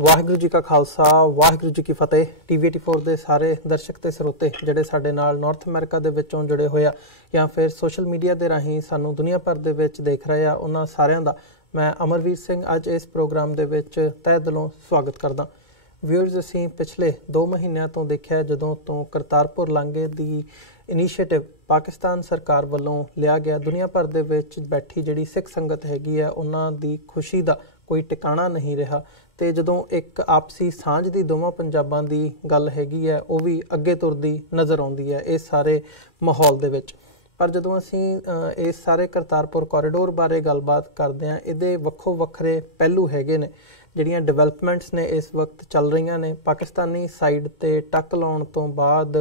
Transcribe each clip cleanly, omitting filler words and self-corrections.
वाहिगुरू जी का खालसा वाहिगुरू जी की फतेह। TV84 ਦੇ ਸਾਰੇ ਦਰਸ਼ਕ ਤੇ ਸਰੋਤੇ ਜਿਹੜੇ ਸਾਡੇ ਨਾਲ ਨਾਰਥ ਅਮਰੀਕਾ ਦੇ ਵਿੱਚੋਂ ਜੁੜੇ ਹੋਏ ਆ ਜਾਂ ਫਿਰ ਸੋਸ਼ਲ ਮੀਡੀਆ ਦੇ ਰਾਹੀਂ ਸਾਨੂੰ ਦੁਨੀਆ ਭਰ ਦੇ ਵਿੱਚ ਦੇਖ ਰਹੇ ਆ, ਉਹਨਾਂ ਸਾਰਿਆਂ ਦਾ ਮੈਂ ਅਮਰਵੀਰ ਸਿੰਘ ਅੱਜ ਇਸ ਪ੍ਰੋਗਰਾਮ ਦੇ ਵਿੱਚ ਤਹਿ ਦਿਲੋਂ ਸਵਾਗਤ ਕਰਦਾ। ਵਿਊਅਰਸ, ਅਸੀਂ ਪਿਛਲੇ 2 ਮਹੀਨਿਆਂ ਤੋਂ ਦੇਖਿਆ ਜਦੋਂ ਤੋਂ ਕਰਤਾਰਪੁਰ ਲਾਂਘੇ ਦੀ ਇਨੀਸ਼ੀਏਟਿਵ ਪਾਕਿਸਤਾਨ ਸਰਕਾਰ ਵੱਲੋਂ ਲਿਆ ਗਿਆ, ਦੁਨੀਆ ਭਰ ਦੇ ਵਿੱਚ ਬੈਠੀ ਜਿਹੜੀ ਸਿੱਖ ਸੰਗਤ ਹੈਗੀ ਆ ਉਹਨਾਂ ਦੀ ਖੁਸ਼ੀ ਦਾ ਕੋਈ ਟਿਕਾਣਾ ਨਹੀਂ ਰਿਹਾ। ਤੇ ਜਦੋਂ ਇੱਕ ਆਪਸੀ ਸਾਂਝ ਦੀ ਦੋਵਾਂ ਪੰਜਾਬਾਂ ਦੀ ਗੱਲ ਹੈਗੀ ਹੈ ਉਹ ਵੀ ਅੱਗੇ ਤੁਰਦੀ ਨਜ਼ਰ ਆਉਂਦੀ ਹੈ ਇਸ ਸਾਰੇ ਮਾਹੌਲ ਦੇ ਵਿੱਚ। ਪਰ ਜਦੋਂ ਅਸੀਂ ਇਸ ਸਾਰੇ ਕਰਤਾਰਪੁਰ ਕੋਰੀਡੋਰ ਬਾਰੇ ਗੱਲਬਾਤ ਕਰਦੇ ਹਾਂ, ਇਹਦੇ ਵੱਖੋ ਵੱਖਰੇ ਪਹਿਲੂ ਹੈਗੇ ਨੇ। ਜਿਹੜੀਆਂ ਡਿਵੈਲਪਮੈਂਟਸ ਨੇ ਇਸ ਵਕਤ ਚੱਲ ਰਹੀਆਂ ਨੇ, ਪਾਕਿਸਤਾਨੀ ਸਾਈਡ 'ਤੇ ਟੱਕ ਲਾਉਣ ਤੋਂ ਬਾਅਦ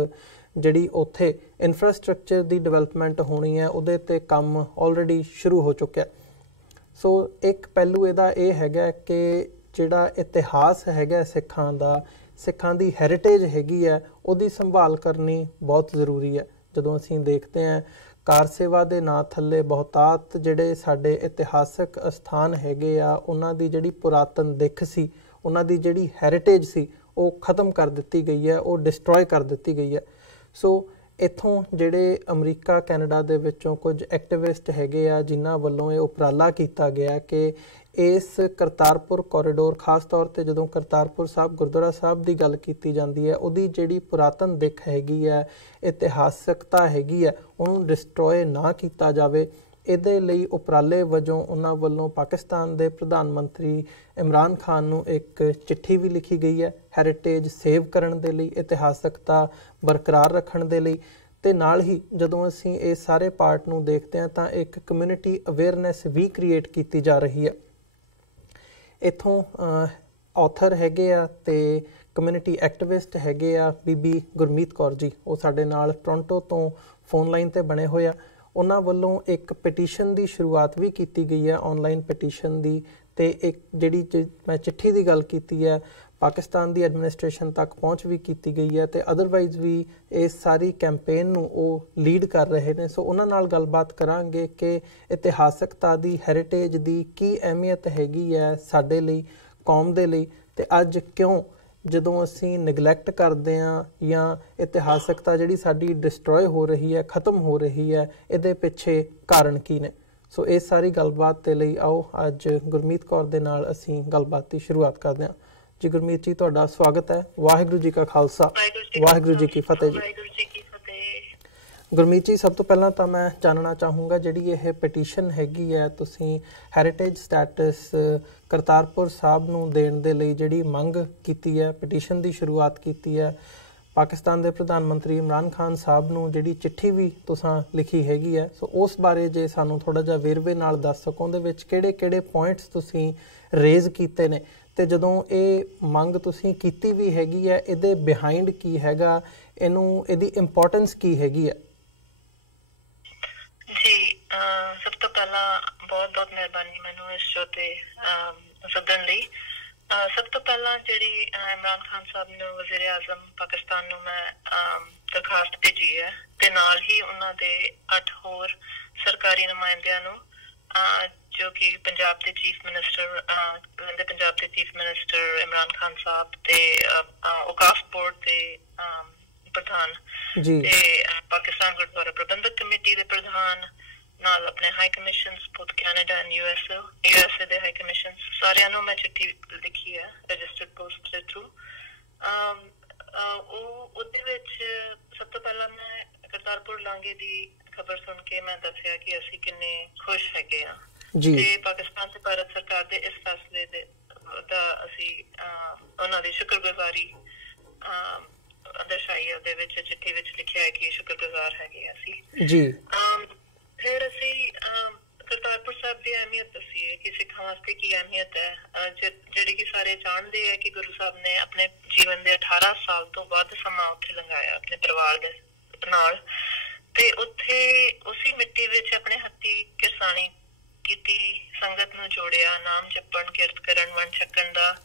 ਜਿਹੜੀ ਉੱਥੇ ਇਨਫਰਾਸਟਰਕਚਰ ਦੀ ਡਿਵੈਲਪਮੈਂਟ ਹੋਣੀ ਹੈ ਉਹਦੇ 'ਤੇ ਕੰਮ ਆਲਰੇਡੀ ਸ਼ੁਰੂ ਹੋ ਚੁੱਕਿਆ। ਸੋ ਇੱਕ ਪਹਿਲੂ ਇਹਦਾ ਇਹ ਹੈਗਾ ਕਿ ਜਿਹੜਾ ਇਤਿਹਾਸ ਹੈਗਾ ਸਿੱਖਾਂ ਦਾ, ਸਿੱਖਾਂ ਦੀ ਹੈਰੀਟੇਜ ਹੈਗੀ ਹੈ, ਉਹਦੀ ਸੰਭਾਲ ਕਰਨੀ ਬਹੁਤ ਜ਼ਰੂਰੀ ਹੈ। ਜਦੋਂ ਅਸੀਂ ਦੇਖਦੇ ਹਾਂ ਕਾਰ ਸੇਵਾ ਦੇ ਨਾਂ ਥੱਲੇ ਬਹੁਤਾਤ ਜਿਹੜੇ ਸਾਡੇ ਇਤਿਹਾਸਕ ਅਸਥਾਨ ਹੈਗੇ ਆ, ਉਹਨਾਂ ਦੀ ਜਿਹੜੀ ਪੁਰਾਤਨ ਦਿੱਖ ਸੀ, ਉਹਨਾਂ ਦੀ ਜਿਹੜੀ ਹੈਰੀਟੇਜ ਸੀ ਉਹ ਖ਼ਤਮ ਕਰ ਦਿੱਤੀ ਗਈ ਹੈ, ਉਹ ਡਿਸਟਰੋਏ ਕਰ ਦਿੱਤੀ ਗਈ ਹੈ। ਸੋ ਇੱਥੋਂ ਜਿਹੜੇ ਅਮਰੀਕਾ ਕੈਨੇਡਾ ਦੇ ਵਿੱਚੋਂ ਕੁਝ ਐਕਟਿਵਿਸਟ ਹੈਗੇ ਆ ਜਿਨ੍ਹਾਂ ਵੱਲੋਂ ਇਹ ਉਪਰਾਲਾ ਕੀਤਾ ਗਿਆ ਕਿ ਇਸ ਕਰਤਾਰਪੁਰ ਕੋਰੀਡੋਰ, ਖਾਸ ਤੌਰ 'ਤੇ ਜਦੋਂ ਕਰਤਾਰਪੁਰ ਸਾਹਿਬ ਗੁਰਦੁਆਰਾ ਸਾਹਿਬ ਦੀ ਗੱਲ ਕੀਤੀ ਜਾਂਦੀ ਹੈ, ਉਹਦੀ ਜਿਹੜੀ ਪੁਰਾਤਨ ਦਿੱਖ ਹੈਗੀ ਹੈ, ਇਤਿਹਾਸਕਤਾ ਹੈਗੀ ਹੈ, ਉਹਨੂੰ ਡਿਸਟਰੋਏ ਨਾ ਕੀਤਾ ਜਾਵੇ। ਇਹਦੇ ਲਈ ਉਪਰਾਲੇ ਵਜੋਂ ਉਹਨਾਂ ਵੱਲੋਂ ਪਾਕਿਸਤਾਨ ਦੇ ਪ੍ਰਧਾਨ ਮੰਤਰੀ ਇਮਰਾਨ ਖਾਨ ਨੂੰ ਇੱਕ ਚਿੱਠੀ ਵੀ ਲਿਖੀ ਗਈ ਹੈ ਹੈਰੀਟੇਜ ਸੇਵ ਕਰਨ ਦੇ ਲਈ, ਇਤਿਹਾਸਕਤਾ ਬਰਕਰਾਰ ਰੱਖਣ ਦੇ ਲਈ। ਤੇ ਨਾਲ ਹੀ ਜਦੋਂ ਅਸੀਂ ਇਸ ਸਾਰੇ ਪਾਰਟ ਨੂੰ ਦੇਖਦੇ ਹਾਂ ਤਾਂ ਇੱਕ ਕਮਿਊਨਿਟੀ ਅਵੇਅਰਨੈਸ ਵੀ ਕ੍ਰੀਏਟ ਕੀਤੀ ਜਾ ਰਹੀ ਹੈ। ਇੱਥੋਂ ਆਥਰ ਹੈਗੇ ਆ ਤੇ ਕਮਿਊਨਿਟੀ ਐਕਟਿਵਿਸਟ ਹੈਗੇ ਆ ਬੀਬੀ ਗੁਰਮੀਤ ਕੌਰ ਜੀ, ਉਹ ਸਾਡੇ ਨਾਲ ਟੋਰਾਂਟੋ ਤੋਂ ਫੋਨ ਲਾਈਨ 'ਤੇ ਬਣੇ ਹੋਏ ਆ। ਉਹਨਾਂ ਵੱਲੋਂ ਇੱਕ ਪਟੀਸ਼ਨ ਦੀ ਸ਼ੁਰੂਆਤ ਵੀ ਕੀਤੀ ਗਈ ਹੈ, ਆਨਲਾਈਨ ਪਟੀਸ਼ਨ ਦੀ। ਤੇ ਇੱਕ ਜਿਹੜੀ ਮੈਂ ਚਿੱਠੀ ਦੀ ਗੱਲ ਕੀਤੀ ਹੈ, ਪਾਕਿਸਤਾਨ ਦੀ ਐਡਮਿਨਿਸਟ੍ਰੇਸ਼ਨ ਤੱਕ ਪਹੁੰਚ ਵੀ ਕੀਤੀ ਗਈ ਹੈ ਤੇ ਅਦਰਵਾਈਜ਼ ਵੀ ਇਸ ਸਾਰੀ ਕੈਂਪੇਨ ਨੂੰ ਉਹ ਲੀਡ ਕਰ ਰਹੇ ਨੇ। ਸੋ ਉਹਨਾਂ ਨਾਲ ਗੱਲਬਾਤ ਕਰਾਂਗੇ ਕਿ ਇਤਿਹਾਸਕਤਾ ਦੀ, ਹੈਰੀਟੇਜ ਦੀ ਕੀ ਅਹਿਮੀਅਤ ਹੈਗੀ ਹੈ ਸਾਡੇ ਲਈ, ਕੌਮ ਦੇ ਲਈ, ਤੇ ਅੱਜ ਕਿਉਂ ਜਦੋਂ ਅਸੀਂ ਨੈਗਲੈਕਟ ਕਰਦੇ ਹਾਂ ਜਾਂ ਇਤਿਹਾਸਕਤਾ ਜਿਹੜੀ ਸਾਡੀ ਡਿਸਟਰੋਏ ਹੋ ਰਹੀ ਹੈ, ਖ਼ਤਮ ਹੋ ਰਹੀ ਹੈ, ਇਹਦੇ ਪਿੱਛੇ ਕਾਰਨ ਕੀ ਨੇ। ਸੋ ਇਹ ਸਾਰੀ ਗੱਲਬਾਤ ਦੇ ਲਈ ਆਓ ਅੱਜ ਗੁਰਮੀਤ ਕੌਰ ਦੇ ਨਾਲ ਅਸੀਂ ਗੱਲਬਾਤ ਦੀ ਸ਼ੁਰੂਆਤ ਕਰਦੇ ਹਾਂ। ਜੀ ਗੁਰਮੀਤ ਜੀ, ਤੁਹਾਡਾ ਸਵਾਗਤ ਹੈ। ਵਾਹਿਗੁਰੂ ਜੀ ਕਾ ਖਾਲਸਾ ਵਾਹਿਗੁਰੂ ਜੀ ਕੀ ਫਤਿਹ ਜੀ। ਗੁਰਮੀਤ ਜੀ, ਸਭ ਤੋਂ ਪਹਿਲਾਂ ਤਾਂ ਮੈਂ ਜਾਣਨਾ ਚਾਹੂੰਗਾ ਜਿਹੜੀ ਇਹ ਪਟੀਸ਼ਨ ਹੈਗੀ ਹੈ, ਤੁਸੀਂ ਹੈਰੀਟੇਜ ਸਟੇਟਸ ਕਰਤਾਰਪੁਰ ਸਾਹਿਬ ਨੂੰ ਦੇਣ ਦੇ ਲਈ ਜਿਹੜੀ ਮੰਗ ਕੀਤੀ ਹੈ, ਪਟੀਸ਼ਨ ਦੀ ਸ਼ੁਰੂਆਤ ਕੀਤੀ ਹੈ, ਪਾਕਿਸਤਾਨ ਦੇ ਪ੍ਰਧਾਨ ਮੰਤਰੀ ਇਮਰਾਨ ਖਾਨ ਸਾਹਿਬ ਨੂੰ ਜਿਹੜੀ ਚਿੱਠੀ ਵੀ ਤੁਸੀਂ ਲਿਖੀ ਹੈਗੀ ਹੈ, ਸੋ ਉਸ ਬਾਰੇ ਜੇ ਸਾਨੂੰ ਥੋੜ੍ਹਾ ਜਿਹਾ ਵੇਰਵੇ ਨਾਲ ਦੱਸ ਸਕੋ, ਉਹਦੇ ਵਿੱਚ ਕਿਹੜੇ ਕਿਹੜੇ ਪੁਆਇੰਟਸ ਤੁਸੀਂ ਰੇਜ਼ ਕੀਤੇ ਨੇ, ਤੇ ਜਦੋਂ ਇਹ ਮੰਗ ਤੁਸੀਂ ਕੀਤੀ ਵੀ ਹੈਗੀ ਹੈ ਇਹਦੇ ਬਿਹਾਈਂਡ ਕੀ ਹੈਗਾ, ਇਹਦੀ ਇੰਪੋਰਟੈਂਸ ਕੀ ਹੈਗੀ ਹੈ। ਜੀ, ਸਭ ਤੋਂ ਪਹਿਲਾਂ ਬਹੁਤ ਬਹੁਤ ਮਿਹਰਬਾਨੀ ਮੈਨੂੰ ਇਸ ਸ਼ੋਅ ਤੇ ਸੱਦਣ ਲਈ। ਸਭ ਤੋਂ ਪਹਿਲਾਂ ਜਿਹੜੀ ਇਮਰਾਨ ਖਾਨ ਸਾਹਿਬ ਨੂੰ, ਵਜ਼ੀਰ ਆਜ਼ਮ ਪਾਕਿਸਤਾਨ ਨੂੰ ਮੈਂ ਦਰਖਾਸਤ ਭੇਜੀ ਹੈ ਤੇ ਨਾਲ ਹੀ ਉਹਨਾਂ ਦੇ 8 ਹੋਰ ਸਰਕਾਰੀ ਨੁਮਾਇੰਦਿਆਂ ਨੂੰ ਜੋ ਕਿ ਪੰਜਾਬ ਦੇ ਚੀਫ ਮਿਨਿਸਟਰ, ਪੰਜਾਬ ਦੇ ਚੀਫ ਮਿਨਿਸਟਰ ਇਮਰਾਨ ਖਾਨ ਸਾਹਿਬ ਤੇ ਔਕਾਫ ਬੋਰਡ ਦੇ ਪ੍ਰਧਾਨ ਤੇ ਪਾਕਿਸਤਾਨ ਗੁਰਦੁਆਰਾ ਪ੍ਰਬੰਧਕ ਕਮੇਟੀ ਦੇ ਪ੍ਰਧਾਨ, ਨਾਲ ਆਪਣੇ high commissions both Canada and USA ਦੇ ਹਾਈ ਕਮਿਸ਼ਨਸ, ਸਾਰਿਆਂ ਨੂੰ ਮੈਂ ਚਿੱਠੀ ਲਿਖੀ ਹੈ ਰਜਿਸਟਰਡ ਪੋਸਟ ਦੇ ਥਰੂ। ਉਹਦੇ ਵਿੱਚ ਸਭ ਤੋਂ ਪਹਿਲਾਂ ਮੈਂ ਕਰਤਾਰਪੁਰ ਲਾਂਘੇ ਦੀ ਖਬਰ ਸੁਣ ਕੇ ਮੈਂ ਦੱਸਿਆ ਕਿ ਅਸੀਂ ਕਿੰਨੇ ਖੁਸ਼ ਹੈਗੇ ਹਾਂ ਤੇ ਪਾਕਿਸਤਾਨ ਤੇ ਭਾਰਤ ਸਰਕਾਰ ਦੇ ਇਸ ਫੈਸਲੇ ਦਾ ਅਸੀਂ ਉਹਨਾਂ ਦੀ ਸ਼ੁਕਰਗੁਜ਼ਾਰੀ ਦਰਸਾਈ। ਉਹਦੇ ਵਿੱਚ ਚਿੱਠੀ ਵਿੱਚ ਲਿਖਿਆ ਹੈ ਕਿ ਸ਼ੁਕਰਗੁਜ਼ਾਰ ਹੈਗੇ ਅਸੀਂ ਜੀ। ਫਿਰ ਅਸੀਂ ਕਰਤਾਰਪੁਰ ਸਾਹਿਬ ਦੀ ਅਹਿਮੀਅਤ ਦੱਸੀ ਹੈ ਕਿ ਸਿੱਖਾਂ ਵਾਸਤੇ ਕੀ ਅਹਿਮੀਅਤ ਹੈ, ਜਿਹੜੀ ਕਿ ਸਾਰੇ ਜਾਣਦੇ ਹੈ ਕਿ ਗੁਰੂ ਸਾਹਿਬ ਨੇ ਆਪਣੇ ਜੀਵਨ ਦੇ 18 ਸਾਲ ਤੋਂ ਵੱਧ ਸਮਾਂ ਉੱਥੇ ਲੰਘਾਇਆ ਆਪਣੇ ਪਰਿਵਾਰ ਦੇ ਨਾਲ, ਤੇ ਉੱਥੇ ਉਸੇ ਮਿੱਟੀ ਵਿੱਚ ਆਪਣੇ ਹੱਥੀਂ ਕਿਰਸਾਣੀ ਕੀਤੀ, ਸੰਗਤ ਨੂੰ ਜੋੜਿਆ, ਨਾਮ ਜਪਣ, ਕਿਰਤ ਕਰਨ, ਵੰਡ ਛਕਣ ਦਾ,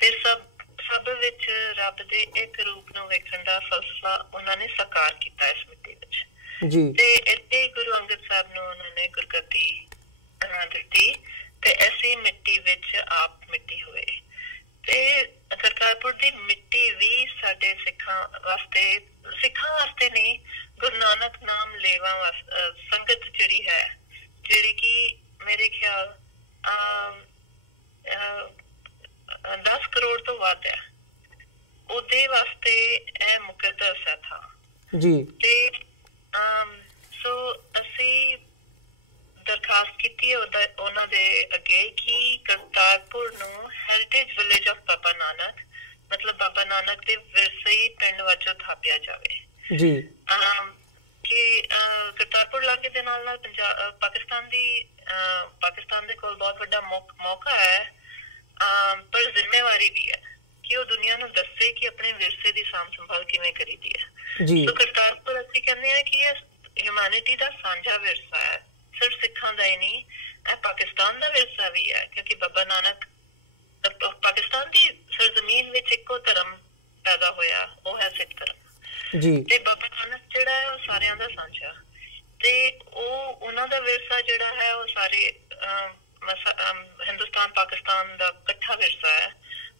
ਤੇ ਸਭ ਵਿੱਚ ਰੱਬ ਦੇ ਇੱਕ ਰੂਪ ਨੂੰ ਵੇਖਣ ਦਾ ਫਲਸਫਾ ਉਹਨਾਂ ਨੇ ਸਾਕਾਰ ਕੀਤਾ ਇਸ ਮਿੱਟੀ ਵਿੱਚ ਤੇ ਇੱਥੇ ਗੁਰੂ ਅੰਗਦ ਸਾਹਿਬ ਨੂੰ ਉਹਨਾਂ ਨੇ ਗੁਰਗੱਦੀ ਦਿੱਤੀ ਤੇ ਐਸੀ ਮਿੱਟੀ ਵਿੱਚ ਆਪ ਮਿੱਟੀ ਹੋਏ। ਤੇ ਸਾਡੇ ਸਿੱਖਾਂ ਵਾਸਤੇ ਨਹੀਂ, ਗੁਰੂ ਨਾਨਕ ਨਾਮ ਲੇਵਾ ਸੰਗਤ ਜਿਹੜੀ ਹੈ, ਜਿਹੜੀ ਕਿ ਮੇਰੇ ਖਿਆਲ 10 ਕਰੋੜ ਤੋਂ ਵੱਧ ਹੈ, ਉਹਦੇ ਵਾਸਤੇ ਇਹ ਮੁਕੱਦਸ ਹੈ ਥਾਂ ਜੀ। ਤੇ ਸੋ ਅਸੀਂ ਦਰਖਾਸਤ ਕੀਤੀ ਉਹਨਾਂ ਦੇ ਅੱਗੇ ਕਿ ਕਰਤਾਰਪੁਰ ਨੂੰ heritage village of Baba Nanak, ਮਤਲਬ ਬਾਬਾ ਨਾਨਕ ਦੇ ਵਿਰਸੇ ਪਿੰਡ ਵਜੋਂ ਥਾਪਿਆ ਜਾਵੇ ਜੀ। ਕਿ ਕਰਤਾਰਪੁਰ ਇਲਾਕੇ ਦੇ ਨਾਲ ਪਾਕਿਸਤਾਨ ਦੇ ਕੋਲ ਬਹੁਤ ਵੱਡਾ ਮੌਕਾ ਹੈ, ਪਰ ਜ਼ਿੰਮੇਵਾਰੀ ਵੀ ਹੈ ਕਿ ਉਹ ਦੁਨੀਆ ਨੂੰ ਦੱਸੇ ਕਿ ਆਪਣੇ ਵਿਰਸੇ ਦੀ ਸਾਂਭ ਸੰਭਾਲ ਕਿਵੇਂ ਕਰੀਦੀ ਹੈ। ਸੋ ਕਰਤਾਰਪੁਰ ਅਸੀਂ ਕਹਿੰਦੇ ਹਾਂ ਕਿ ਇਹ ਹਿਊਮੈਨਿਟੀ ਦਾ ਸਾਂਝਾ ਵਿਰਸਾ ਹੈ, ਸਿਰਫ ਸਿੱਖਾਂ ਦਾ ਹੀ ਨਹੀਂ, ਇਹ ਪਾਕਿਸਤਾਨ ਦਾ ਵਿਰਸਾ ਵੀ ਹੈ, ਕਿਉਂਕਿ ਬਾਬਾ ਨਾਨਕ ਪਾਕਿਸਤਾਨ ਦੀ ਸਰਜ਼ਮੀਨ ਵਿੱਚ ਇੱਕੋ ਧਰਮ ਪੈਦਾ ਹੋਇਆ, ਉਹ ਹੈ ਸਿੱਖ ਧਰਮ ਜੀ। ਤੇ ਬਾਬਾ ਨਾਨਕ ਜਿਹੜਾ ਹੈ ਉਹ ਸਾਰਿਆਂ ਦਾ ਸਾਂਝਾ, ਤੇ ਉਹਨਾਂ ਦਾ ਵਿਰਸਾ ਜਿਹੜਾ ਹੈ ਉਹ ਸਾਰੇ ਹਿੰਦੁਸਤਾਨ ਪਾਕਿਸਤਾਨ ਦਾ ਇਕੱਠਾ ਵਿਰਸਾ ਹੈ।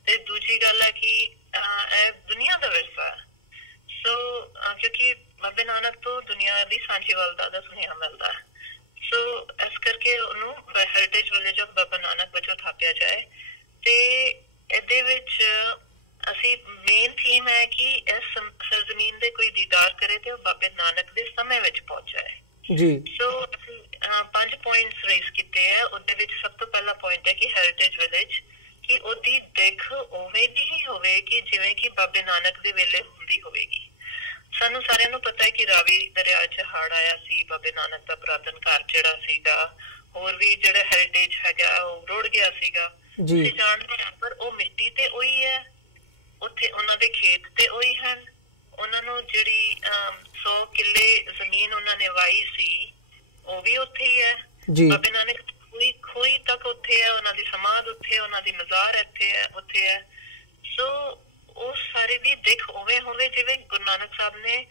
ਤੇ ਦੂਜੀ ਗੱਲ ਹੈ ਕਿ ਇਹ ਦੁਨੀਆ ਦਾ ਵਿਰਸਾ ਹੈ। ਸੋ ਕਿਉਂਕਿ ਬਾਬੇ ਨਾਨਕ ਤੋਂ ਦੁਨੀਆ ਦੀ ਸਾਂਝੀਵਾਲਤਾ ਦਾ ਸੁਨੇਹਾ ਮਿਲਦਾ ਹੈ, ਸੋ ਇਸ ਕਰਕੇ ਉਹਨੂੰ heritage village of Baba Nanak ਵਜੋਂ ਥਾਪਿਆ ਜਾਏ। ਤੇ ਇਹਦੇ ਵਿੱਚ ਅਸੀਂ ਮੇਨ ਥੀਮ ਹੈ ਕਿ ਇਸ ਸਰਜ਼ਮੀਨ ਦੇ ਕੋਈ ਦੀਦਾਰ ਕਰੇ ਤੇ ਉਹ ਬਾਬੇ ਨਾਨਕ ਦੇ ਸਮੇਂ ਵਿੱਚ ਪਹੁੰਚ ਜਾਏ ਜੀ। ਸੋ ਅਸੀਂ 5 ਪੁਆਇੰਟਸ ਰੇਜ਼ ਕੀਤੇ ਹੈ। ਉਹਦੇ ਵਿੱਚ ਸਭ ਤੋਂ ਪਹਿਲਾ ਪੁਆਇੰਟ ਹੈ ਕਿ ਹੈਰੀਟੇਜ ਵਿਲੇਜ, ਕਿ ਉਹਦੀ ਦਿੱਖ ਉਵੇਂ ਦੀ ਹੀ ਹੋਵੇ ਕਿ ਜਿਵੇਂ ਕਿ ਬਾਬੇ ਨਾਨਕ ਦੇ ਵੇਲੇ ਹੁੰਦੀ ਹੋਵੇਗੀ। ਸਾਨੂੰ ਸਾਰਿਆਂ ਨੂੰ ਪਤਾ ਹੈ ਕਿ ਰਾਵੀ ਦਰਿਆ 'ਚ ਹੜ੍ਹ ਆਇਆ ਸੀ, ਬਾਬੇ ਨਾਨਕ ਦਾ ਪੁਰਾਤਨ ਘਰ ਜਿਹੜਾ ਸੀਗਾ, ਹੋਰ ਵੀ ਜਿਹੜਾ ਹੈਰੀਟੇਜ ਹੈਗਾ ਉਹ ਰੁੜ ਗਿਆ ਸੀਗਾ, ਤੁਸੀਂ ਜਾਣਦੇ ਹੋ, ਪਰ ਉਹ ਮਿੱਟੀ ਤੇ ਉਹੀ ਹੈ, ਉੱਥੇ ਉਹਨਾਂ ਦੇ ਖੇਤ ਤੇ ਉਹੀ ਹਨ, ਉਹਨਾਂ ਨੂੰ ਜਿਹੜੀ 100 ਕਿੱਲੇ ਜ਼ਮੀਨ ਉਹਨਾਂ ਨੇ ਵਾਹੀ ਸੀ ਉਹ ਵੀ ਉੱਥੇ ਹੀ ਹੈ। ਬਾਬੇ ਨਾਨਕ ਖੋਈ ਤੱਕ ਉੱਥੇ ਹੈ, ਉਹਨਾਂ ਦੀ ਸਮਾਧ ਉੱਥੇ, ਉਹਨਾਂ ਦੀ ਮਜ਼ਾਰ ਉੱਥੇ ਹੈ। ਸੋ ਉਹ ਸਾਰੇ ਦੀ ਦਿੱਖ ਉਵੇਂ ਹੋਵੇ ਜਿਵੇਂ ਗੁਰੂ ਨਾਨਕ ਸਾਹਿਬ ਨੇ